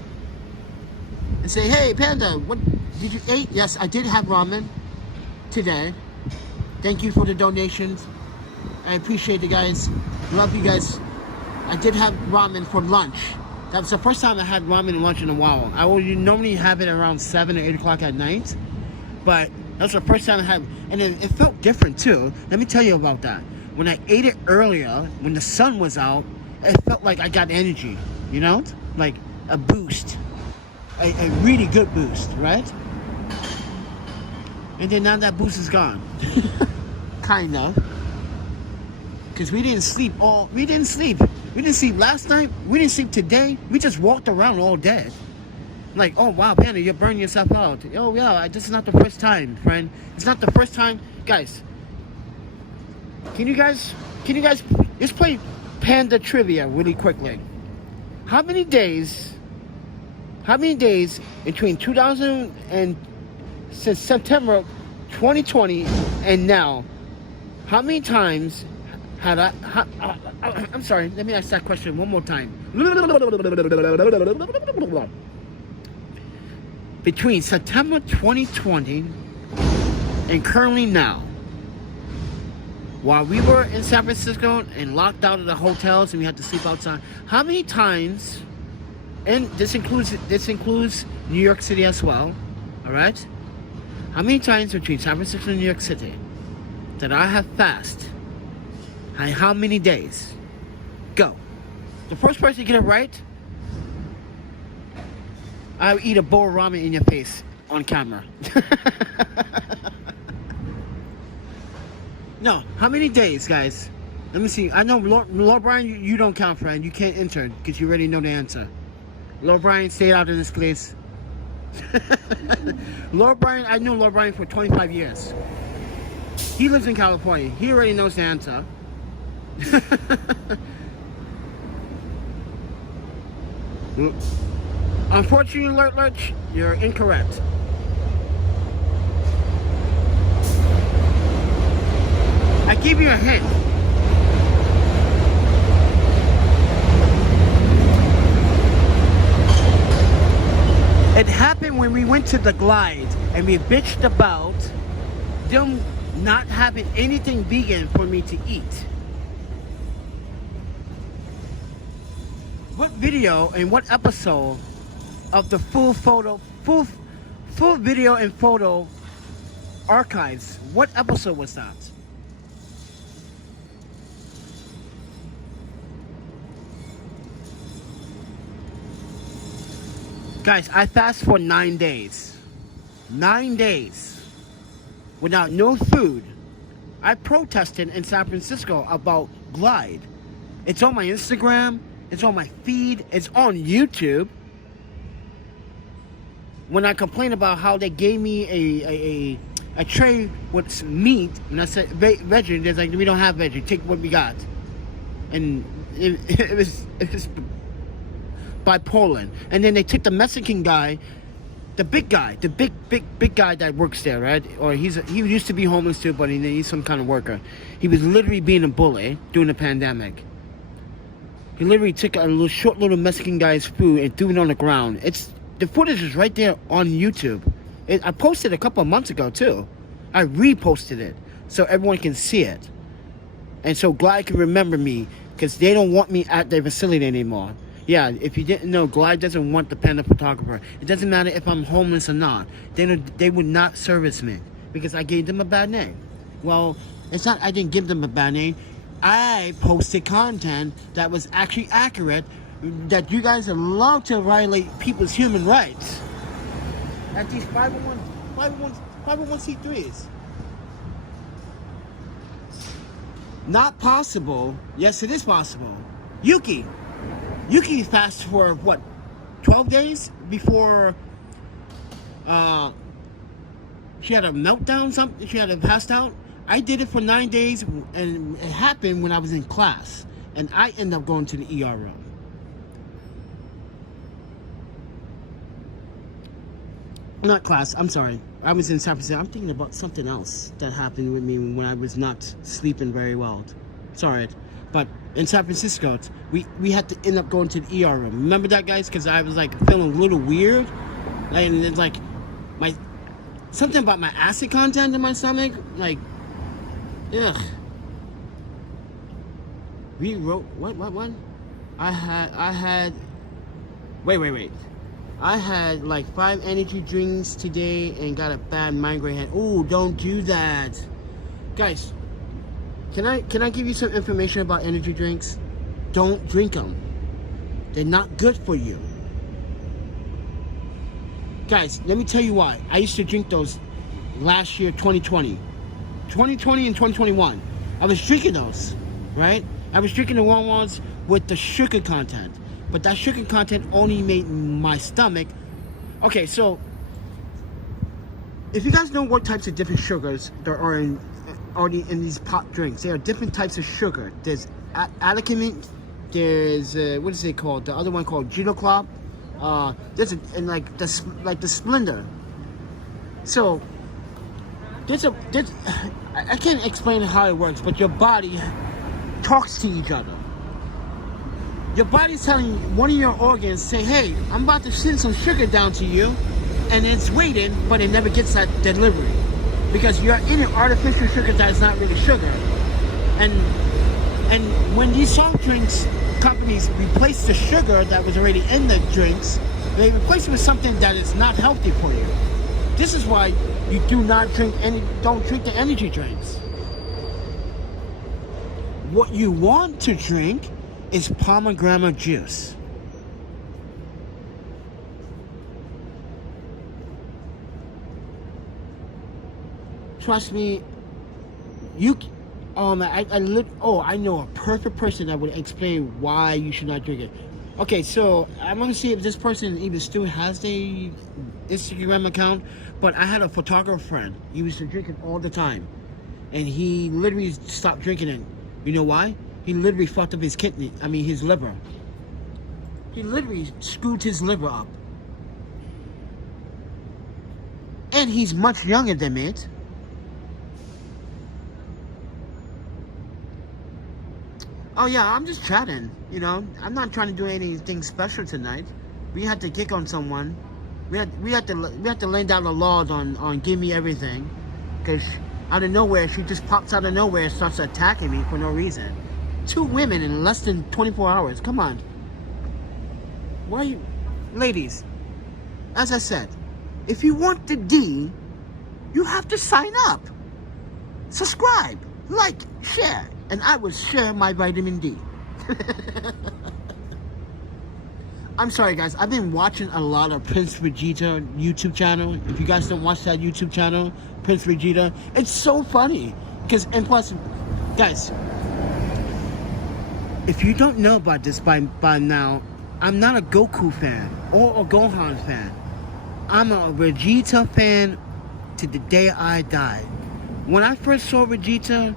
And say, hey, Panda, what did you eat? Yes, I did have ramen today. Thank you for the donations. I appreciate it, guys. Love you guys. I did have ramen for lunch. That was the first time I had ramen lunch in a while. I would normally have it around 7 or 8 o'clock at night, but that's the first time I had, and it felt different too. Let me tell you about that. When I ate it earlier, when the sun was out, it felt like I got energy, you know? Like a boost. A really good boost, right? And then now that boost is gone. Kinda. Because we didn't sleep. We didn't sleep last night. We didn't sleep today. We just walked around all day. Like, oh wow, Panda, you're burning yourself out. Oh yeah, this is not the first time, friend. It's not the first time. Guys, can you guys just play Panda trivia really quickly? How many days between 2000 and since September 2020 and now, how many times had I'm sorry, let me ask that question one more time. Between September 2020 and currently now, while we were in San Francisco and locked out of the hotels and we had to sleep outside, how many times, and this includes New York City as well, all right? How many times between San Francisco and New York City that I have fasted? And how many days? Go. The first person to get it right, I'll eat a bowl of ramen in your face on camera. No, how many days, guys? Let me see. I know, Lord Brian, you don't count, friend. You can't enter because you already know the answer. Lord Brian, stay out of this place. Lord Brian, I knew Lord Brian for 25 years. He lives in California. He already knows the answer. Unfortunately, Lurch, you're incorrect. I give you a hint. It happened when we went to the Glide and we bitched about them not having anything vegan for me to eat. What video and what episode of the full video and photo archives, what episode was that? Guys, I fast for 9 days. 9 days. Without no food. I protested in San Francisco about Glide. It's on my Instagram. It's on my feed. It's on YouTube. When I complained about how they gave me a tray with some meat, and I said, veggie, they're like, we don't have veggie. Take what we got. And it was by Poland. And then they took the Mexican guy, the big guy, the big guy that works there, right? Or he used to be homeless too, but he's some kind of worker. He was literally being a bully during the pandemic. He literally took a short little Mexican guy's food and threw it on the ground. The footage is right there on YouTube. I posted a couple of months ago too. I reposted it so everyone can see it. And so Glide can remember me because they don't want me at their facility anymore. Yeah, if you didn't know, Glide doesn't want the Panda photographer. It doesn't matter if I'm homeless or not. They would not service me because I gave them a bad name. Well, it's not I didn't give them a bad name. I posted content that was actually accurate, that you guys are allowed to violate people's human rights at these 501c3s. Not possible. Yes, it is possible. Yuki fasts for what, 12 days before she had a meltdown, something, she had a passed out. I did it for 9 days, and it happened when I was in class, and I ended up going to the ER room. Not class, I'm sorry. I was in San Francisco. I'm thinking about something else that happened with me when I was not sleeping very well. Sorry. But in San Francisco, we had to end up going to the ER room. Remember that, guys? Because I was like feeling a little weird. And it's like something about my acid content in my stomach. Like, ugh. We wrote, what? I had, wait. I had like 5 energy drinks today and got a bad migraine. Oh, don't do that. Guys, can I give you some information about energy drinks? Don't drink them. They're not good for you. Guys, let me tell you why. I used to drink those last year, 2020 and 2021. I was drinking those, right? I was drinking the wrong ones with the sugar content. But that sugar content only made my stomach. Okay, so if you guys know what types of different sugars there are in these pop drinks, there are different types of sugar. There's Alchemy, there's what is it called? The other one called Gino Club. There's like the Splendor. So I can't explain how it works, but your body talks to each other. Your body's telling one of your organs, say, hey, I'm about to send some sugar down to you, and it's waiting, but it never gets that delivery. Because you're eating artificial sugar that is not really sugar. And when these soft drinks companies replace the sugar that was already in the drinks, they replace it with something that is not healthy for you. This is why you don't drink the energy drinks. What you want to drink is pomegranate juice. Trust me, I know a perfect person that would explain why you should not drink it. Okay, so I'm gonna see if this person even still has the Instagram account, but I had a photographer friend. He used to drink it all the time, and he literally stopped drinking it. You know why? He literally fucked up his his liver. He literally screwed his liver up. And he's much younger than me. Oh yeah, I'm just chatting, you know. I'm not trying to do anything special tonight. We had to kick on someone. We had to lay down the laws on give me everything, because out of nowhere she just pops out of nowhere and starts attacking me for no reason. 2 women in less than 24 hours. Come on. Why are you, ladies? As I said, if you want the D, you have to sign up, subscribe, like, share. And I will share my vitamin D. I'm sorry guys, I've been watching a lot of Prince Vegeta YouTube channel. If you guys don't watch that YouTube channel, Prince Vegeta, it's so funny. And plus, guys, if you don't know about this by now, I'm not a Goku fan or a Gohan fan. I'm a Vegeta fan to the day I die. When I first saw Vegeta,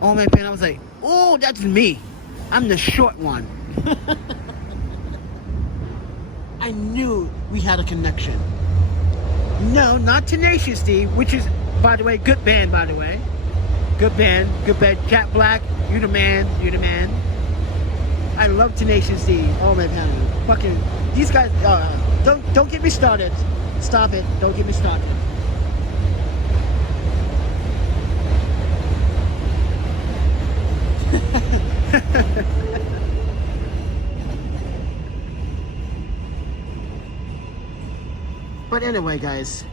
oh man, I was like, oh, that's me. I'm the short one. I knew we had a connection. No, not Tenacious D, which is, by the way, good band, by the way. Good band. Jack Black, you the man. I love Tenacious D. Oh man, fucking, these guys, don't get me started. Stop it, don't get me started. But anyway, guys.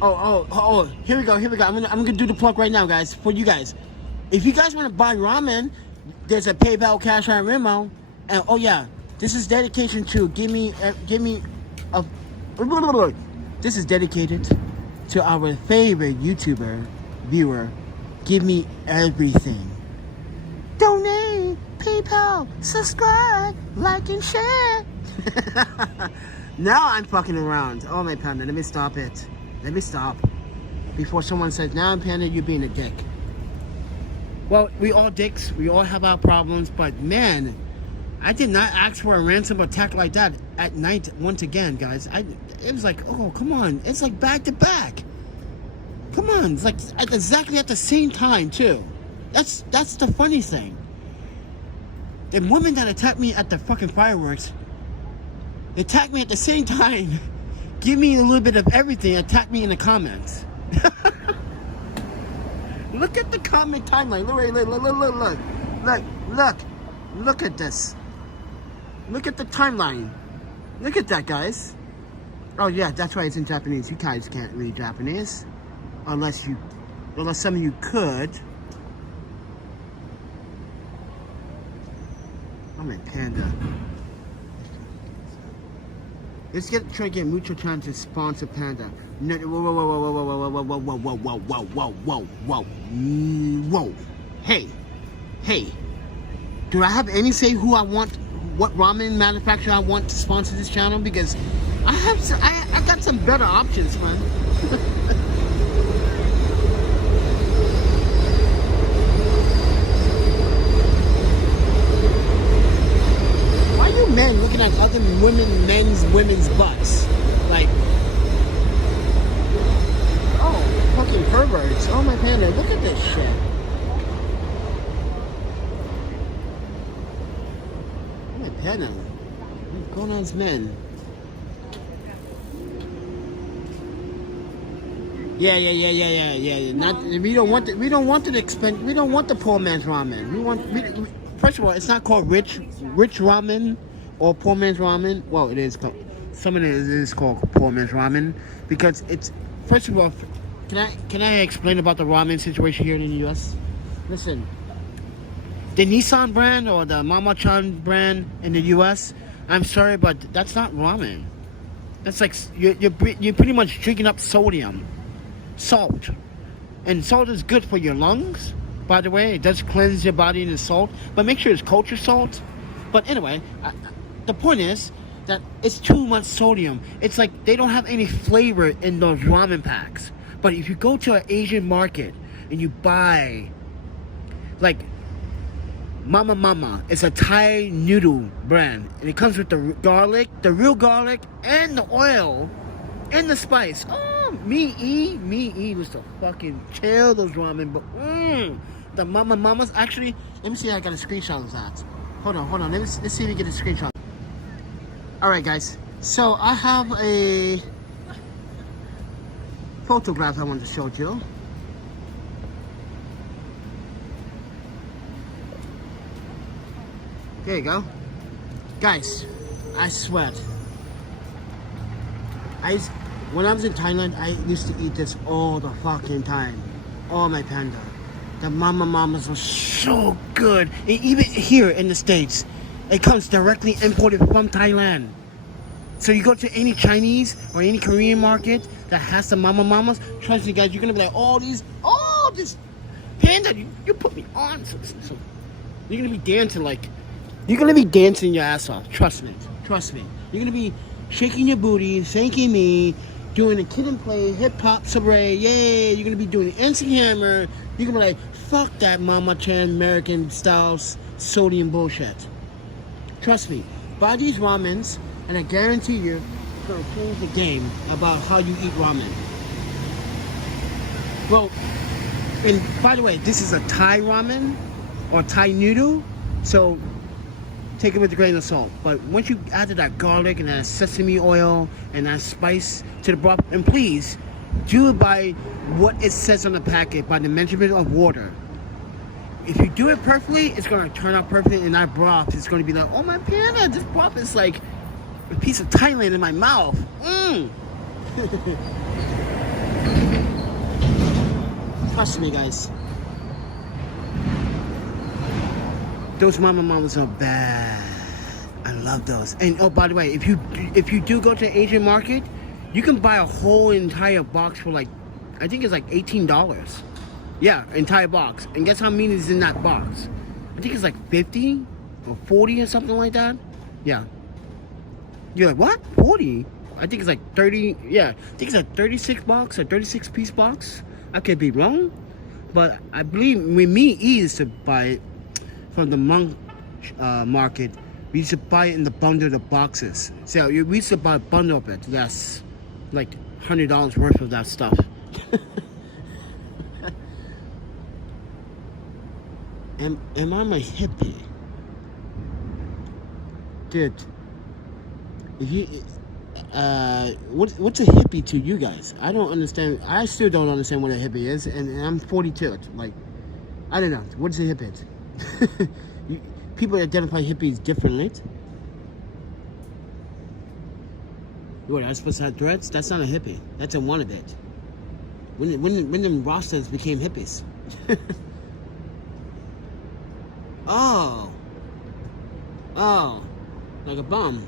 Oh, here we go. I'm gonna do the plug right now, guys, for you guys. If you guys want to buy ramen, there's a PayPal, Cash App, Venmo, and oh yeah, this is dedication to this is dedicated to our favorite YouTuber viewer. Give me everything. Donate, PayPal, subscribe, like and share. Now I'm fucking around. Oh my Panda, let me stop it. Let me stop. Before someone says, now Panda, you're being a dick. Well, we all dicks. We all have our problems. But man, I did not ask for a ransom attack like that at night once again, guys. It was like, oh, come on. It's like back to back. Come on. It's like exactly at the same time, too. That's the funny thing. The woman that attacked me at the fucking fireworks attacked me at the same time. Give me a little bit of everything. Attack me in the comments. Look at the comment timeline. Look at this. Look at the timeline. Look at that, guys. Oh yeah, that's why it's in Japanese. You guys can't read Japanese, unless some of you could. I'm a Panda. Let's try to get Mucho Chan to sponsor Panda. No, whoa. Hey. Do I have any say who I want, what ramen manufacturer I want to sponsor this channel? Because I got some better options, man. Why are you men looking at other women's butts? Like, oh, fucking perverts. Oh my Panda, look at this shit. Oh my Panda. What's going on, men? Yeah. Not we don't want the expense. We don't want the poor man's ramen. First of all, it's not called rich ramen or poor man's ramen. Well, it is called. Some of it is called poor man's ramen because it's. First of all, can I explain about the ramen situation here in the U.S.? Listen, the Nissan brand or the Mama Chan brand in the U.S. I'm sorry, but that's not ramen. That's like you're pretty much drinking up sodium. Salt, and salt is good for your lungs, by the way. It does cleanse your body in the salt, but make sure it's cultured salt. But anyway, the point is that it's too much sodium. It's like they don't have any flavor in those ramen packs. But if you go to an Asian market and you buy like Mama, it's a Thai noodle brand, and it comes with the garlic, the real garlic, and the oil and the spice. Me was to fucking chill those ramen, but the Mama's actually. Let me see if I got a screenshot of that. Hold on. Let's see if we get a screenshot. All right, guys. So I have a photograph I want to show you. There you go, guys. I sweat. When I was in Thailand, I used to eat this all the fucking time. Oh, my Panda. The Mamas were so good. And even here in the States, it comes directly imported from Thailand. So you go to any Chinese or any Korean market that has the Mamas, trust me guys, you're going to be like, oh, this Panda, you put me on. So you're going to be dancing you're going to be dancing your ass off. Trust me. You're going to be shaking your booty, thanking me, doing a kid and play, hip-hop, sabre, yay. You're going to be doing the NC Hammer. You're going to be like, fuck that Mama Chan American style sodium bullshit. Trust me. Buy these ramens, and I guarantee you, it's going to change the game about how you eat ramen. Well, and by the way, this is a Thai ramen or Thai noodle, so take it with a grain of salt. But once you added that garlic and that sesame oil and that spice to the broth, and please do it by what it says on the packet, by the measurement of water. If you do it perfectly, it's going to turn out perfectly, and that broth is going to be like, oh my Panda, this broth is like a piece of Thailand in my mouth. Trust me, guys. Those Mamas are bad. I love those. And oh, by the way, if you do go to Asian market, you can buy a whole entire box for like, I think it's like $18. Yeah, entire box. And guess how many is in that box? I think it's like 50 or 40 or something like that. Yeah. You're like, what? 40? I think it's like 30. Yeah, I think it's a 36 box, a 36 piece box. I could be wrong, but I believe when me used to buy it from the Monk market, we used to buy it in the bundle of boxes. So we used to buy a bundle of it. That's like $100 worth of that stuff. Am I a hippie? Dude, if you what's a hippie to you guys? I don't understand. I still don't understand what a hippie is, and I'm 42. Like, I don't know. What's a hippie? People identify hippies differently. What, I was supposed to have dreads? That's not a hippie. That's a wannabe. When them Rastas became hippies. Oh, like a bum.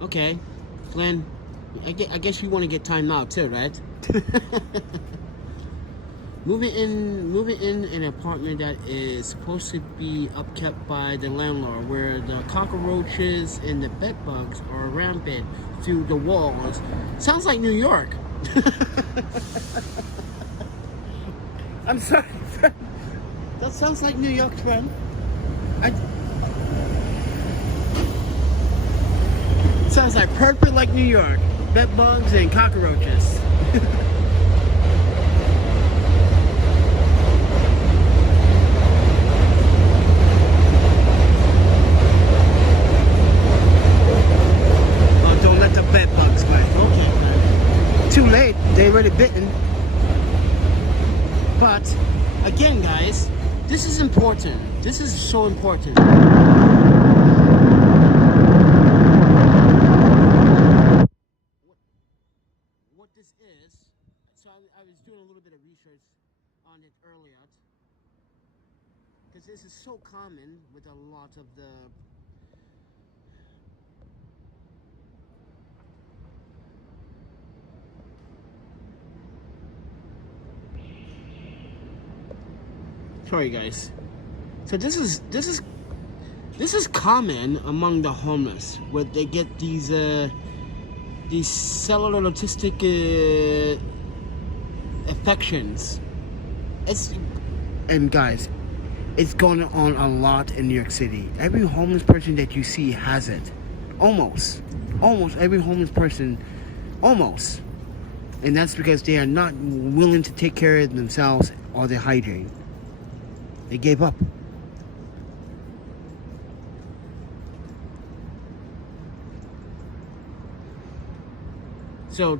Okay, Glenn, I guess you want to get time out too, right? Moving in an apartment that is supposed to be upkept by the landlord, where the cockroaches and the bed bugs are rampant through the walls. Sounds like New York. I'm sorry, friend. That sounds like New York, friend. Sounds like perfect like New York. Bed bugs and cockroaches. Oh, don't let the bed bugs bite. Okay, man. Too late. They already bitten. But again, guys, this is important. This is so important. What this is, so I was doing a little bit of research on it earlier, because this is so common with a lot of the sorry guys. So this is common among the homeless, where they get these cellular autistic affections. And guys, it's going on a lot in New York City. Every homeless person that you see has it. Almost every homeless person, almost. And that's because they are not willing to take care of themselves or their hygiene. They gave up. So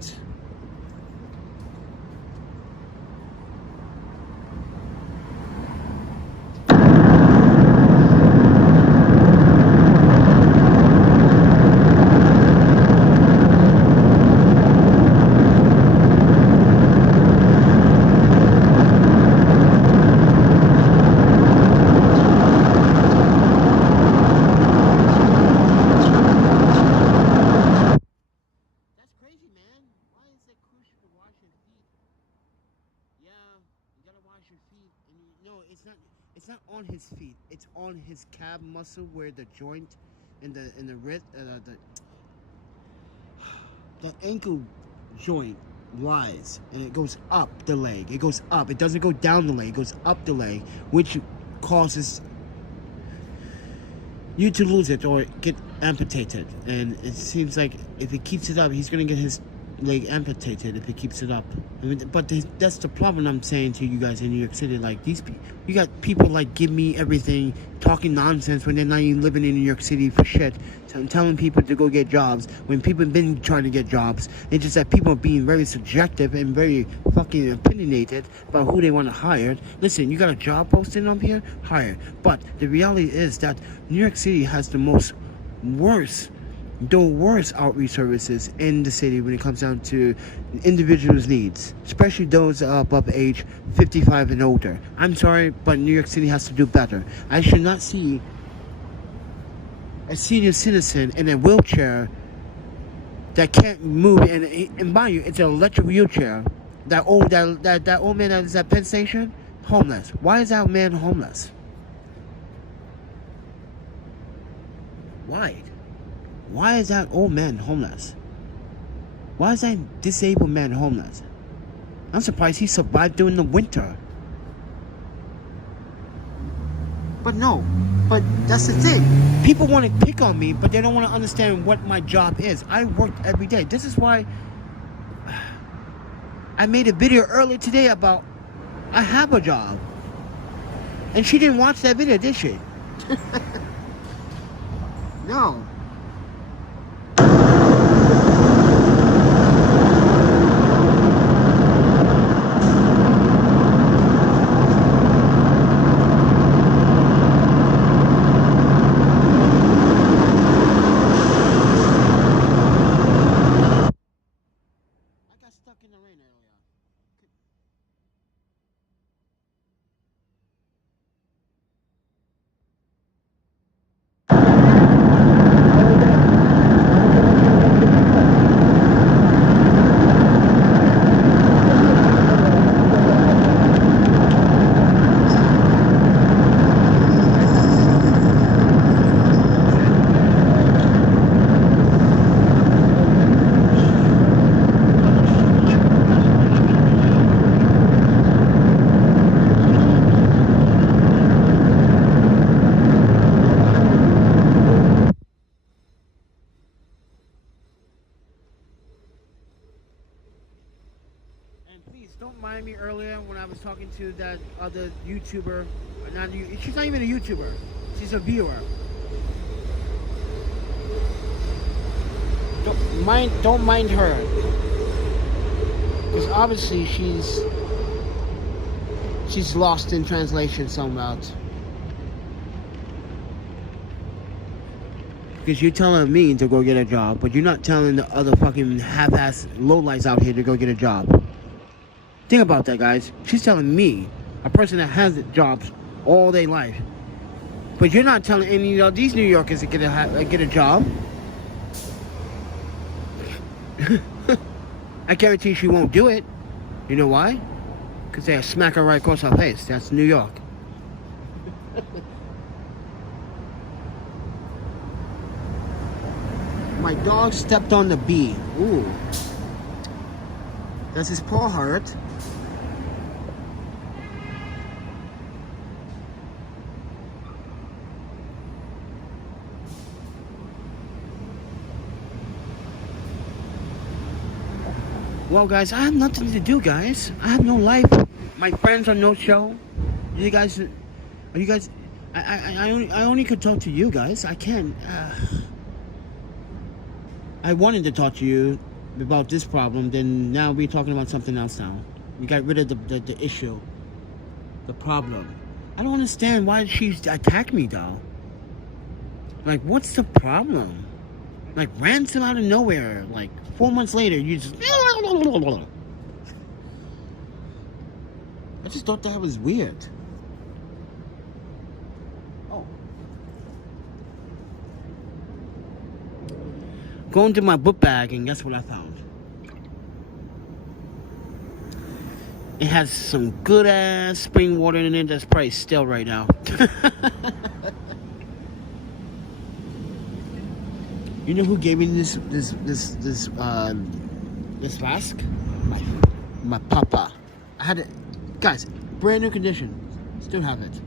it's not on his feet. It's on his calf muscle where the joint and the wrist, the ankle joint lies, and it goes up the leg. It goes up. It doesn't go down the leg. It goes up the leg, which causes you to lose it or get amputated. And it seems like if he keeps it up, he's gonna get his leg amputated if he keeps it up. I mean, but that's the problem I'm saying to you guys in New York City. Like, you got people like Give Me Everything talking nonsense when they're not even living in New York City for shit, telling people to go get jobs when people have been trying to get jobs. It's just that people are being very subjective and very fucking opinionated about who they want to hire. Listen, you got a job posting up here, hire. But the reality is that New York City has the worst outreach services in the city when it comes down to individuals' needs, especially those above age 55 and older. I'm sorry, but New York City has to do better. I should not see a senior citizen in a wheelchair that can't move, and mind you, it's an electric wheelchair. That old man that is at Penn Station, homeless. Why is that man homeless? Why is that old man homeless? Why is that disabled man homeless? I'm surprised he survived during the winter. But that's the thing. People want to pick on me, but they don't want to understand what my job is. I work every day. This is why I made a video earlier today about I have a job. And she didn't watch that video, did she? No. Don't mind me earlier when I was talking to that other YouTuber. She's not even a YouTuber. She's a viewer. Don't mind her. Because obviously she's She's lost in translation somehow. Because you're telling me to go get a job, but you're not telling the other fucking half-ass lowlights out here to go get a job. Think about that, guys. She's telling me, a person that has jobs all day life, but you're not telling any of these New Yorkers to get a job. I guarantee she won't do it. You know why? Because they'll smack her right across her face. That's New York. My dog stepped on the bee. Ooh. Does his paw hurt? Well, guys, I have nothing to do, guys. I have no life. My friends are no show. You guys, are you guys? I only could talk to you guys. I can't. I wanted to talk to you about this problem. Then now we're talking about something else. Now we got rid of the issue, the problem. I don't understand why she attacked me, though. Like, what's the problem? Like, ransom out of nowhere. Like 4 months later, you just. I just thought that was weird. Oh. Going to my book bag, and guess what I found? It has some good ass spring water in it that's probably still right now. You know who gave me this flask? My papa. I had it, guys, brand new condition. Still have it.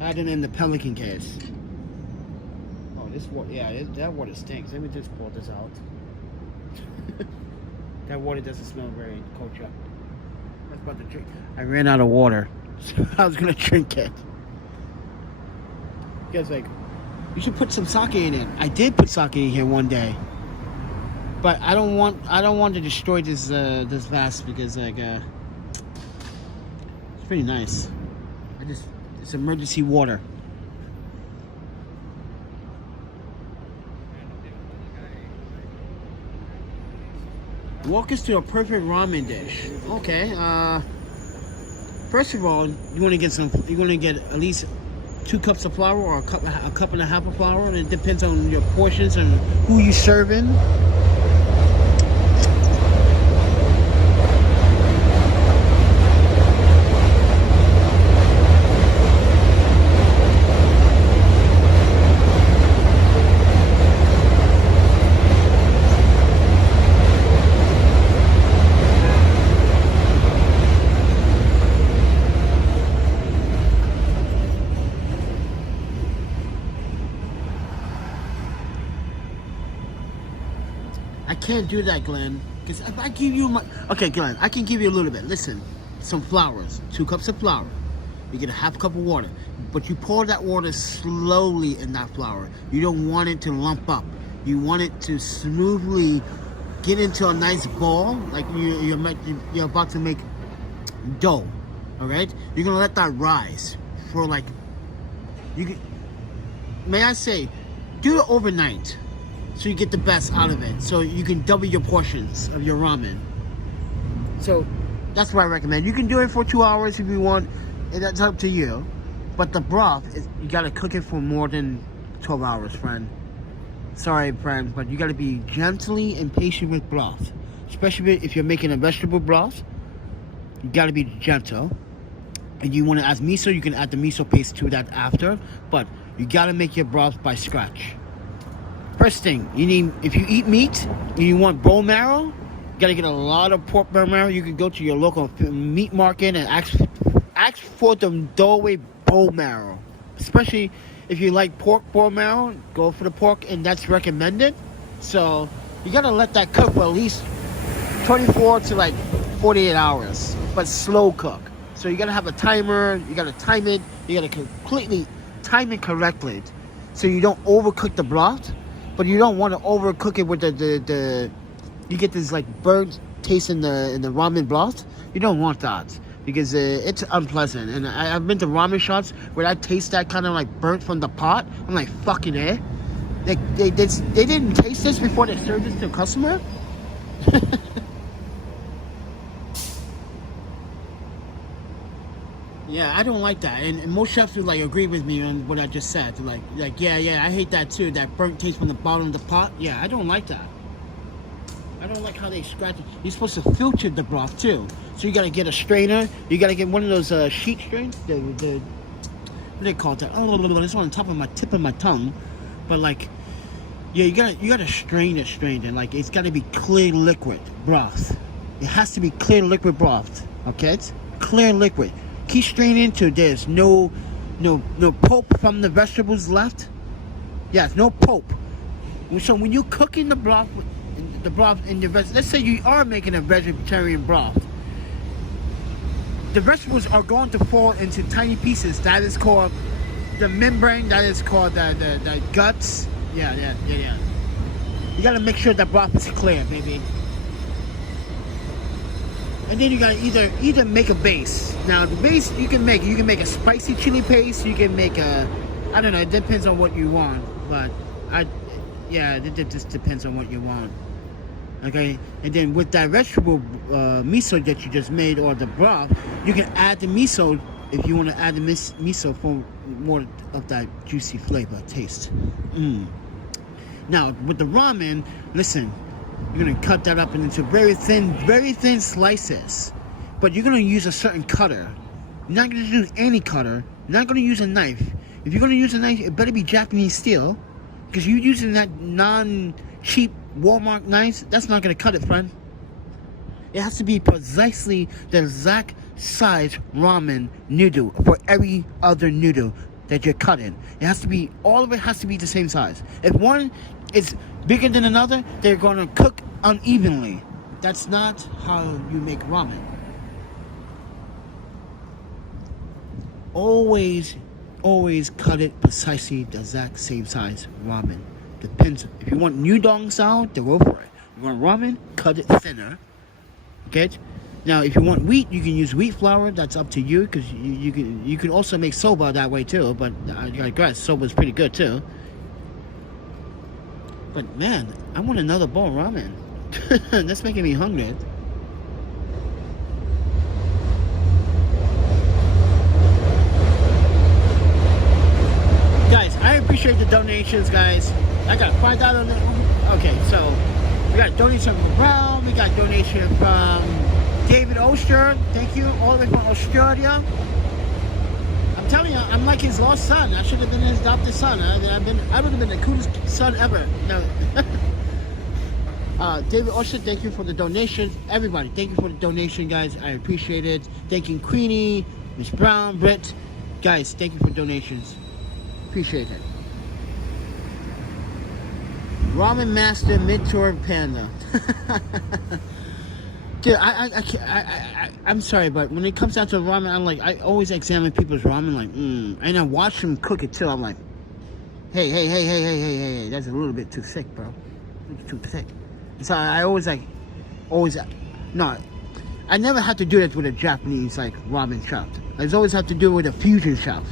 I had it in the Pelican case. Oh, this water, yeah, that water stinks. Let me just pour this out. That water doesn't smell very kosher. I was about to drink. I ran out of water, so I was gonna drink it. You guys like, you should put some sake in it. I did put sake in here one day. But I don't want to destroy this this vase because like it's pretty nice. It's emergency water. Walk us to a perfect ramen dish. Okay. First of all, you want to get at least 2 cups of flour or a cup and a half of flour. And it depends on your portions and who you're serving. I can't do that, Glenn, because if I give you okay, Glenn, I can give you a little bit. Listen, some flours, 2 cups of flour. You get a half cup of water, but you pour that water slowly in that flour. You don't want it to lump up. You want it to smoothly get into a nice ball, like you're about to make dough. All right, you're gonna let that rise for like may I say, do it overnight. So you get the best out of it. So you can double your portions of your ramen. So that's what I recommend. You can do it for 2 hours if you want. And that's up to you. But the broth, you gotta cook it for more than 12 hours, friend. Sorry, friend, but you gotta be gently and patient with broth. Especially if you're making a vegetable broth. You gotta be gentle. And you wanna add miso, you can add the miso paste to that after. But you gotta make your broth by scratch. First thing, you need, if you eat meat and you want bone marrow, you gotta get a lot of pork bone marrow. You can go to your local meat market and ask for the doorway bone marrow. Especially if you like pork bone marrow, go for the pork, and that's recommended. So you gotta let that cook for at least 24 to like 48 hours, but slow cook. So you gotta have a timer, you gotta time it, you gotta completely time it correctly, so you don't overcook the broth. But you don't want to overcook it with the you get this like burnt taste in the ramen broth. You don't want that because it's unpleasant. And I've been to ramen shops where I taste that kind of like burnt from the pot. I'm like, fucking eh. They didn't taste this before they served this to a customer. Yeah, I don't like that, and most chefs would like agree with me on what I just said. They're like, yeah, I hate that too. That burnt taste from the bottom of the pot. Yeah, I don't like that. I don't like how they scratch it. You're supposed to filter the broth too, so you gotta get a strainer. You gotta get one of those sheet strains. The what do they call that? Oh, it's on top of my tip of my tongue, but like, yeah, you gotta strain it, and like it's gotta be clear liquid broth. It has to be clear liquid broth. Okay, it's clear liquid. Keep straining until there's no pulp from the vegetables left. Yes, no pulp. So when you're cooking the broth in the let's say you are making a vegetarian broth, the vegetables are going to fall into tiny pieces. That is called the membrane. That is called the guts. Yeah. You gotta make sure that broth is clear, baby. And then you gotta either make a base. Now the base you can make a spicy chili paste. You can make I don't know. It depends on what you want, but it just depends on what you want. Okay, and then with that vegetable miso that you just made or the broth, you can add the miso if you want to add the miso for more of that juicy flavor taste. Now with the ramen, listen. You're going to cut that up into very thin slices. But you're going to use a certain cutter. You're not going to use any cutter. You're not going to use a knife. If you're going to use a knife, it better be Japanese steel. Because you're using that non-cheap Walmart knife, that's not going to cut it, friend. It has to be precisely the exact size ramen noodle for every other noodle that you're cutting. It has to be, all of it has to be the same size. If one is bigger than another, they're going to cook unevenly. That's not how you make ramen. Always cut it precisely the exact same size ramen. Depends. If you want udon style, then go for it. You want ramen, cut it thinner. Okay? Now, if you want wheat, you can use wheat flour. That's up to you, because you can also make soba that way too. But I guess soba is pretty good too. But man, I want another bowl of ramen. That's making me hungry. Guys, I appreciate the donations, guys. I got $5. Okay, so we got donation from Brown. We got donation from David Oster. Thank you, all the way from Australia. I'm telling you, I'm like his lost son. I should have been his adopted son. I would have been the coolest son ever. No. David Oster, thank you for the donation. Everybody, thank you for the donation, guys. I appreciate it. Thank you, Queenie, Miss Brown, Britt. Guys, thank you for donations. Appreciate it. Ramen Master Mentor Panda. Dude, I'm sorry, but when it comes down to ramen, I always examine people's ramen, and I watch them cook it too. I'm like, hey, that's a little bit too thick, bro. It's too thick. So I I never had to do that with a Japanese ramen shop. I always have to do it with a fusion shop.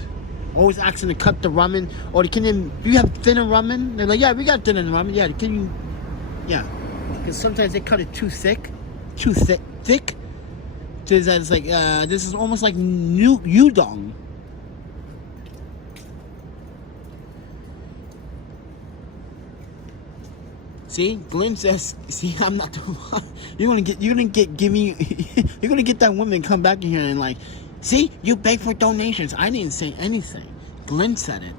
Always asking to cut the ramen, or do you have thinner ramen? They're like, yeah, we got thinner ramen. Yeah, because sometimes they cut it too thick. So it's like this is almost like udon. See, Glenn says, "See, I'm not the one." You're gonna get that woman come back in here and see, you beg for donations. I didn't say anything. Glenn said it.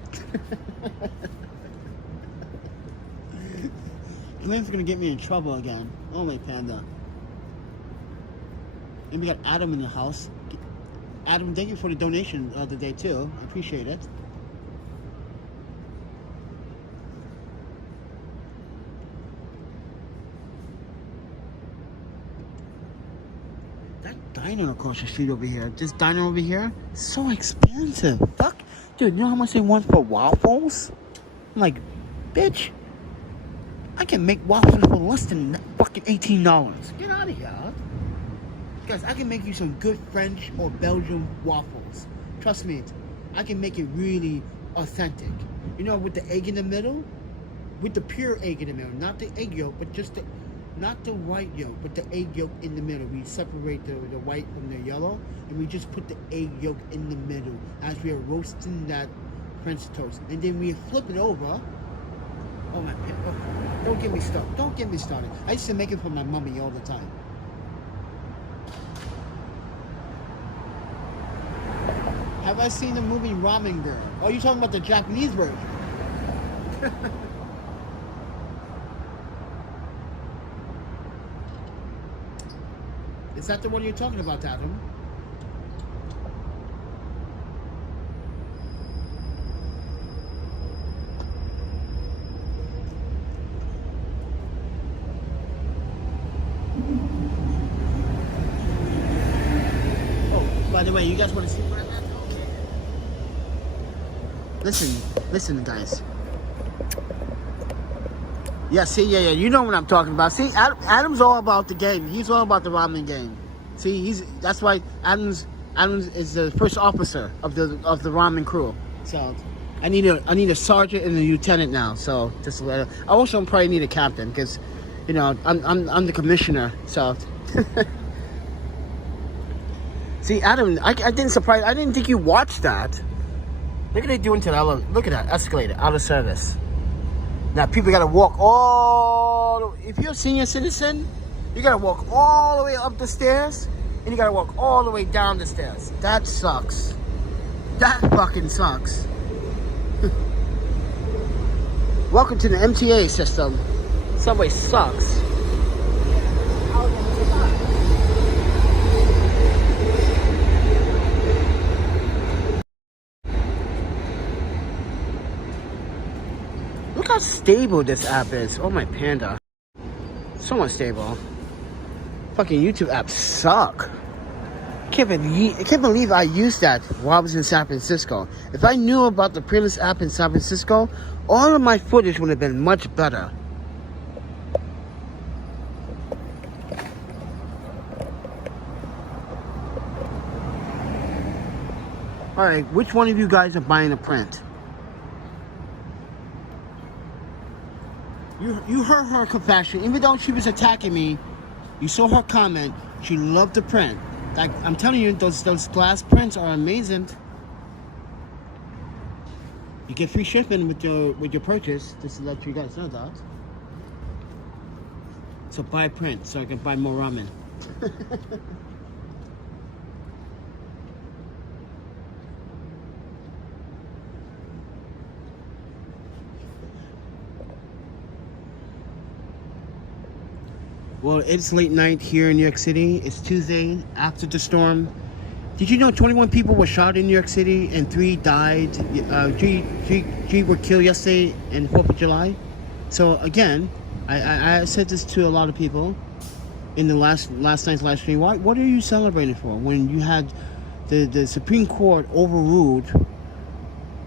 Glenn's gonna get me in trouble again. Oh my Panda. And we got Adam in the house. Adam, thank you for the donation the other day too. I appreciate it. That diner across the street over here, this diner over here, so expensive. Fuck. Dude, you know how much they want for waffles? I'm like, bitch. I can make waffles for less than fucking $18. Get out of here. Guys, I can make you some good French or Belgian waffles. Trust me, I can make it really authentic. You know, with the egg in the middle, with the pure egg in the middle, not the egg yolk, but just not the white yolk, but the egg yolk in the middle. We separate the white from the yellow, and we just put the egg yolk in the middle as we are roasting that French toast. And then we flip it over. Oh my God, oh, don't get me started. Don't get me started. I used to make it for my mommy all the time. Have I seen the movie Ramen Girl? Oh, you talking about the Japanese version? Is that the one you're talking about, Adam? Oh, by the way, you guys want to see where I'm at? Okay. Listen, guys. Yeah, see, yeah, you know what I'm talking about. See, Adam's all about the game. He's all about the ramen game. See, that's why Adams is the first officer of the ramen crew. So, I need a sergeant and a lieutenant now. So, just I also probably need a captain because, you know, I'm the commissioner. So, see, Adam, I didn't think you watched that. Look at it doing to the look at that escalator out of service. Now people gotta walk if you're a senior citizen, you gotta walk all the way up the stairs and you gotta walk all the way down the stairs. That sucks. That fucking sucks. Welcome to the MTA system. Subway sucks. Look how stable this app is. Oh my Panda. So much stable. Fucking YouTube apps suck. I can't believe I used that while I was in San Francisco. If I knew about the previous app in San Francisco, all of my footage would have been much better. Alright, which one of you guys are buying a print? You heard her confession. Even though she was attacking me, you saw her comment. She loved the print. Like, I'm telling you, those glass prints are amazing. You get free shipping with your purchase. Just to let you guys know that. So buy print so I can buy more ramen. Well, it's late night here in New York City. It's Tuesday after the storm. Did you know 21 people were shot in New York City and 3 died? Three were killed yesterday and 4th of July. So again, I said this to a lot of people in the last night's live stream. What are you celebrating for when you had the Supreme Court overruled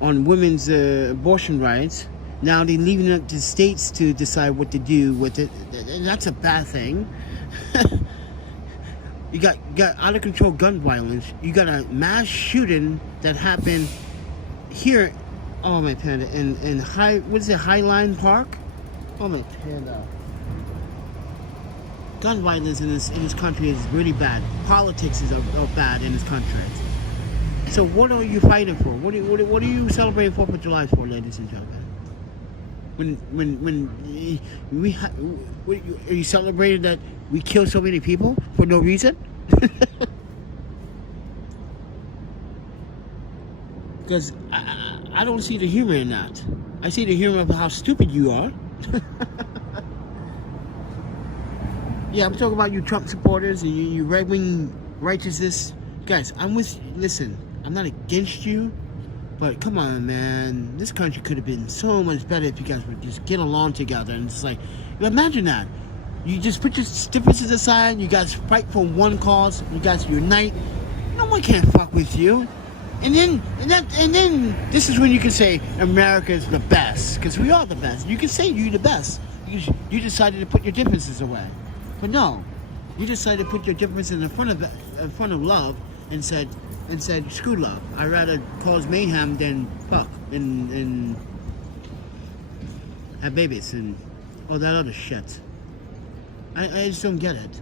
on women's abortion rights? Now they're leaving it to states to decide what to do with it, and that's a bad thing. You got out of control gun violence. You got a mass shooting that happened here. Oh my Panda, in Highline Park? Oh my Panda. Gun violence in this country is really bad. Politics is bad in this country. So what are you fighting for? What are you celebrating 4th of July for, ladies and gentlemen? Are you celebrating that we kill so many people for no reason? Because I don't see the humor in that. I see the humor of how stupid you are. Yeah, I'm talking about you Trump supporters and you right-wing righteousness. Guys, listen, I'm not against you. But come on, man. This country could have been so much better if you guys would just get along together. And it's like, imagine that. You just put your differences aside. You guys fight for one cause. You guys unite. No one can fuck with you. And then this is when you can say America is the best, because we are the best. You can say you're the best. you decided to put your differences away. But no, you decided to put your differences in front of love and said screw love. I'd rather cause mayhem than fuck and have babies and all that other shit. I just don't get it.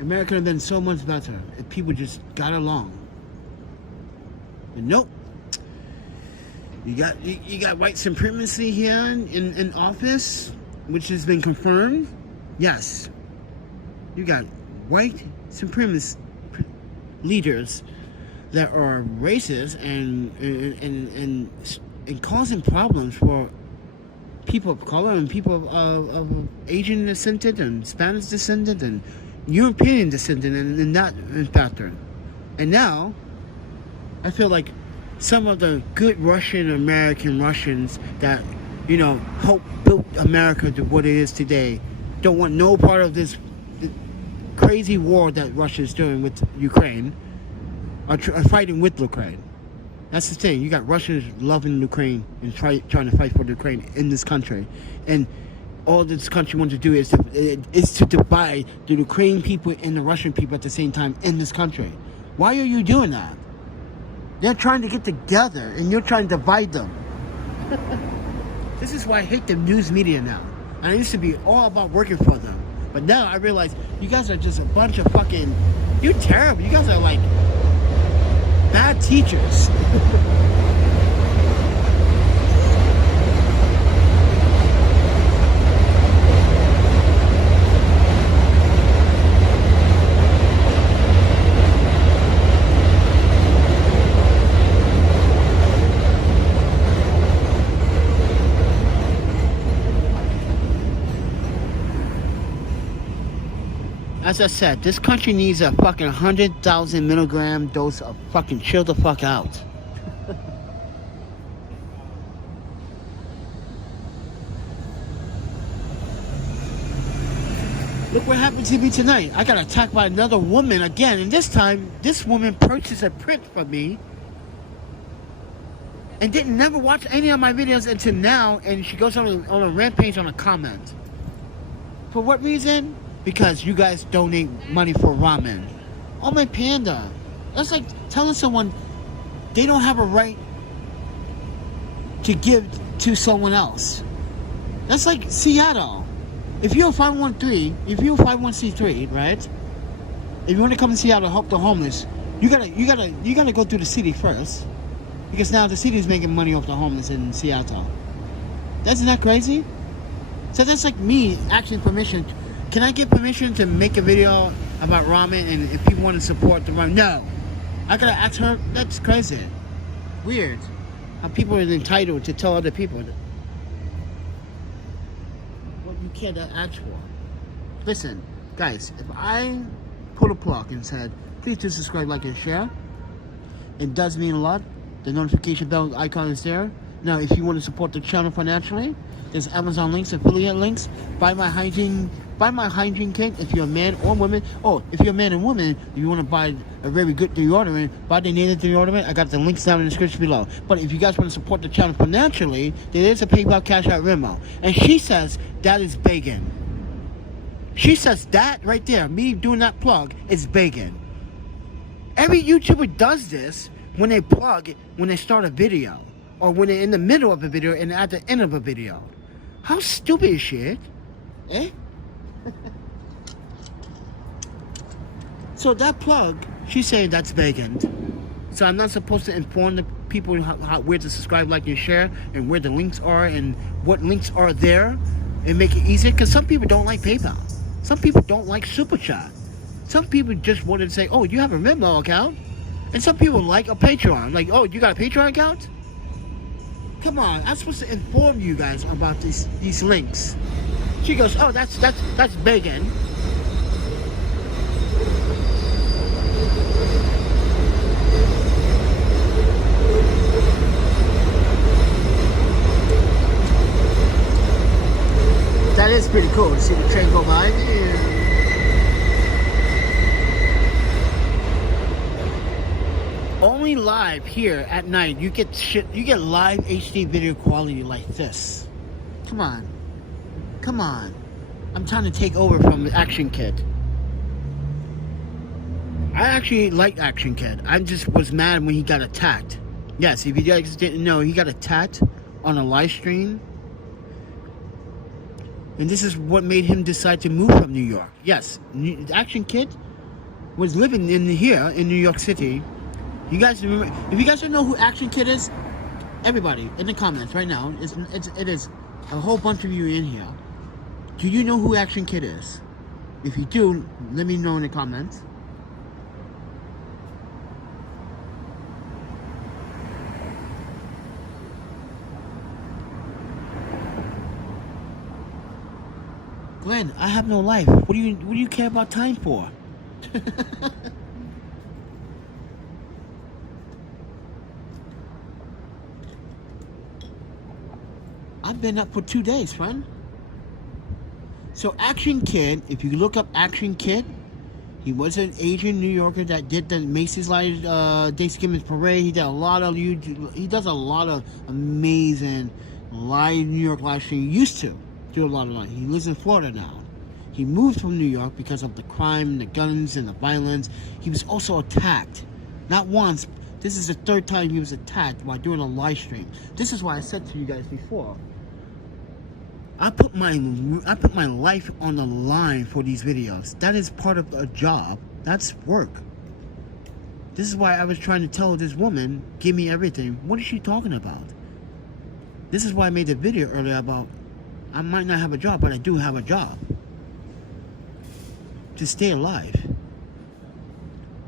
America would have been so much better if people just got along. And nope. You got white supremacy here in office, which has been confirmed. Yes. You got white supremacist leaders that are racist and causing problems for people of color and people of Asian descendant and Spanish descendant and European descendant and that pattern. And now, I feel like some of the good American Russians that, helped build America to what it is today don't want no part of this crazy war that Russia is doing with Ukraine, are fighting with Ukraine. That's the thing. You got Russians loving Ukraine and trying to fight for Ukraine in this country. And all this country wants to do is to divide the Ukrainian people and the Russian people at the same time in this country. Why are you doing that? They're trying to get together and you're trying to divide them. This is why I hate the news media now. And I used to be all about working for them. But now I realize you guys are just a bunch of fucking... You're terrible. You guys are like bad teachers. As I said, this country needs a fucking 100,000 milligram dose of fucking chill the fuck out. Look what happened to me tonight. I got attacked by another woman again, and this time, this woman purchased a print from me and didn't never watch any of my videos until now, and she goes on a rampage on a comment. For what reason? Because you guys donate money for ramen. Oh my Panda. That's like telling someone they don't have a right to give to someone else. That's like Seattle. If you're a 501c3, right? If you want to come to Seattle to help the homeless, you gotta go through the city first. Because now the city is making money off the homeless in Seattle. Isn't that crazy? So that's like me asking permission. Can I get permission to make a video about ramen and if people want to support the ramen? No. I gotta ask her? That's crazy. Weird. How people are entitled to tell other people what you can't ask for. Listen, guys, if I pull a plug and said, please do subscribe, like, and share, it does mean a lot. The notification bell icon is there. Now, if you want to support the channel financially, there's Amazon links, affiliate links. Buy my hygiene kit if you're a man or woman. Oh, if you're a man and woman, if you want to buy a very good deodorant, buy the native deodorant. I got the links down in the description below. But if you guys want to support the channel financially, there is a PayPal, Cash App, Venmo. And she says that is begging. She says that right there, me doing that plug, is begging. Every YouTuber does this when they start a video. Or when they're in the middle of a video and at the end of a video. How stupid is shit? Eh? So that plug, she's saying that's begging. So I'm not supposed to inform the people where to subscribe, like, and share, and where the links are, and what links are there, and make it easier. Because some people don't like PayPal. Some people don't like Super Chat. Some people just want to say, oh, you have a Venmo account? And some people like a Patreon. Like, oh, you got a Patreon account? Come on, I'm supposed to inform you guys about these links. She goes, oh, that's begging. That is pretty cool to see the train go by. Yeah. Only live here at night you get live HD video quality like this. Come on. Come on. I'm trying to take over from the Action Kid. I actually like Action Kid. I just was mad when he got attacked. Yes, if you guys didn't know, he got attacked on a live stream. And this is what made him decide to move from New York. Yes, Action Kid was living here in New York City. You guys remember? If you guys don't know who Action Kid is, everybody in the comments right now, it is a whole bunch of you in here. Do you know who Action Kid is? If you do, let me know in the comments. Glenn, I have no life. What do you care about time for? I've been up for 2 days, friend. So Action Kid, if you look up Action Kid, he was an Asian New Yorker that did the Macy's live Thanksgiving parade. He does a lot of amazing live New York live stream. He used to do a lot of live. He lives in Florida now. He moved from New York because of the crime, the guns, and the violence. He was also attacked, not once. This is the third time he was attacked while doing a live stream. This is why I said to you guys before, I put my life on the line for these videos. That is part of a job. That's work. This is why I was trying to tell this woman, give me everything. What is she talking about? This is why I made the video earlier about I might not have a job, but I do have a job. To stay alive.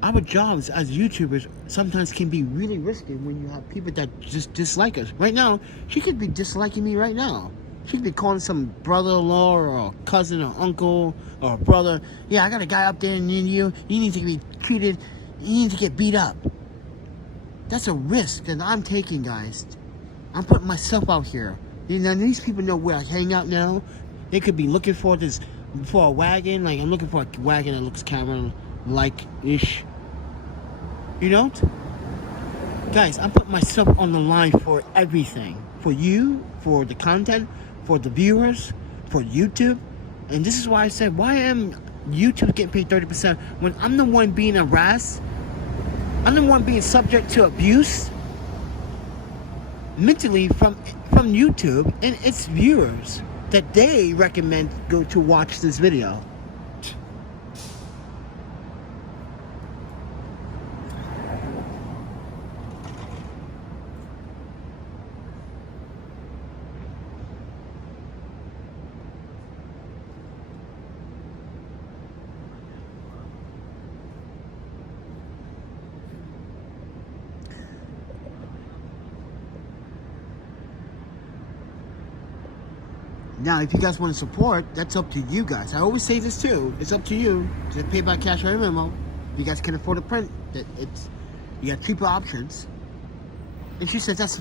Our jobs as YouTubers sometimes can be really risky when you have people that just dislike us. Right now, she could be disliking me right now. She could be calling some brother-in-law or a cousin or uncle or a brother. Yeah, I got a guy up there near you. You need to be treated. You need to get beat up. That's a risk that I'm taking, guys. I'm putting myself out here. You know, these people know where I hang out now. They could be looking for a wagon. Like, I'm looking for a wagon that looks camera-like-ish. You know? Guys, I'm putting myself on the line for everything. For you, for the content, for the viewers, for YouTube. And this is why I said, why am YouTube getting paid 30% when I'm the one being harassed? I'm the one being subject to abuse mentally from YouTube and its viewers that they recommend go to watch this video. Now, if you guys want to support, that's up to you guys. I always say this too. It's up to you to pay by cash or Venmo. If you guys can afford to print, you got cheaper options. And she said that's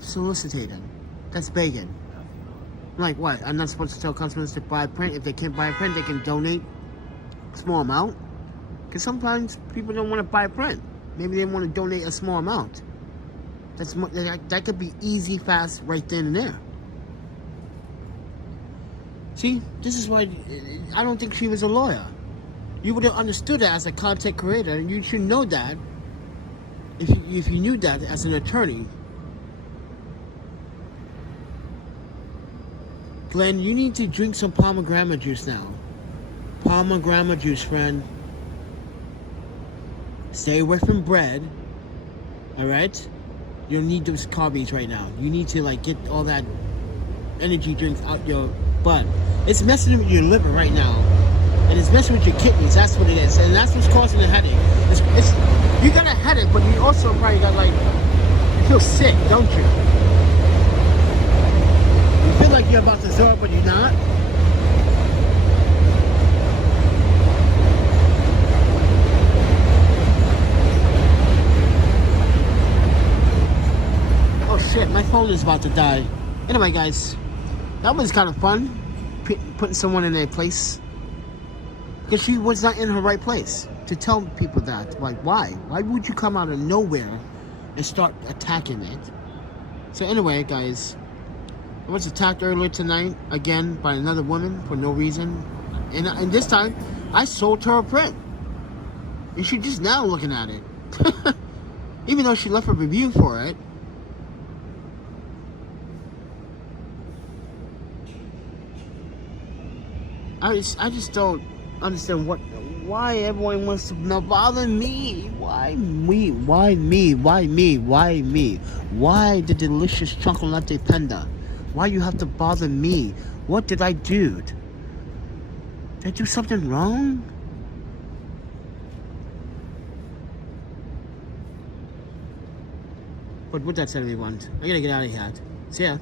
soliciting. That's begging. I'm like, what? I'm not supposed to tell customers to buy print. If they can't buy a print, they can donate a small amount. Because sometimes people don't want to buy a print. Maybe they want to donate a small amount. That could be easy, fast, right then and there. See, this is why I don't think she was a lawyer. You would have understood that as a content creator, and you should know that if you knew that as an attorney. Glenn, you need to drink some pomegranate juice now. Pomegranate juice, friend. Stay away from bread. Alright? You don't need those carbs right now. You need to get all that energy drinks out your butt. It's messing with your liver right now. And it's messing with your kidneys. That's what it is. And that's what's causing the headache. You got a headache, but you also probably got you feel sick, don't you? You feel like you're about to throw up, but you're not. Oh shit, my phone is about to die. Anyway, guys, that was kind of fun, putting someone in their place. Because she was not in her right place. To tell people that, why? Why would you come out of nowhere and start attacking it? So anyway, guys, I was attacked earlier tonight again by another woman for no reason, and this time I sold her a print, and she's just now looking at it, even though she left a review for it. I just don't understand why everyone wants to now bother me. Why me? Why me? Why me? Why me? Why the delicious chocolate panda? Why you have to bother me? What did I do? Did I do something wrong? But with that said, everyone, I gotta get out of here. See ya.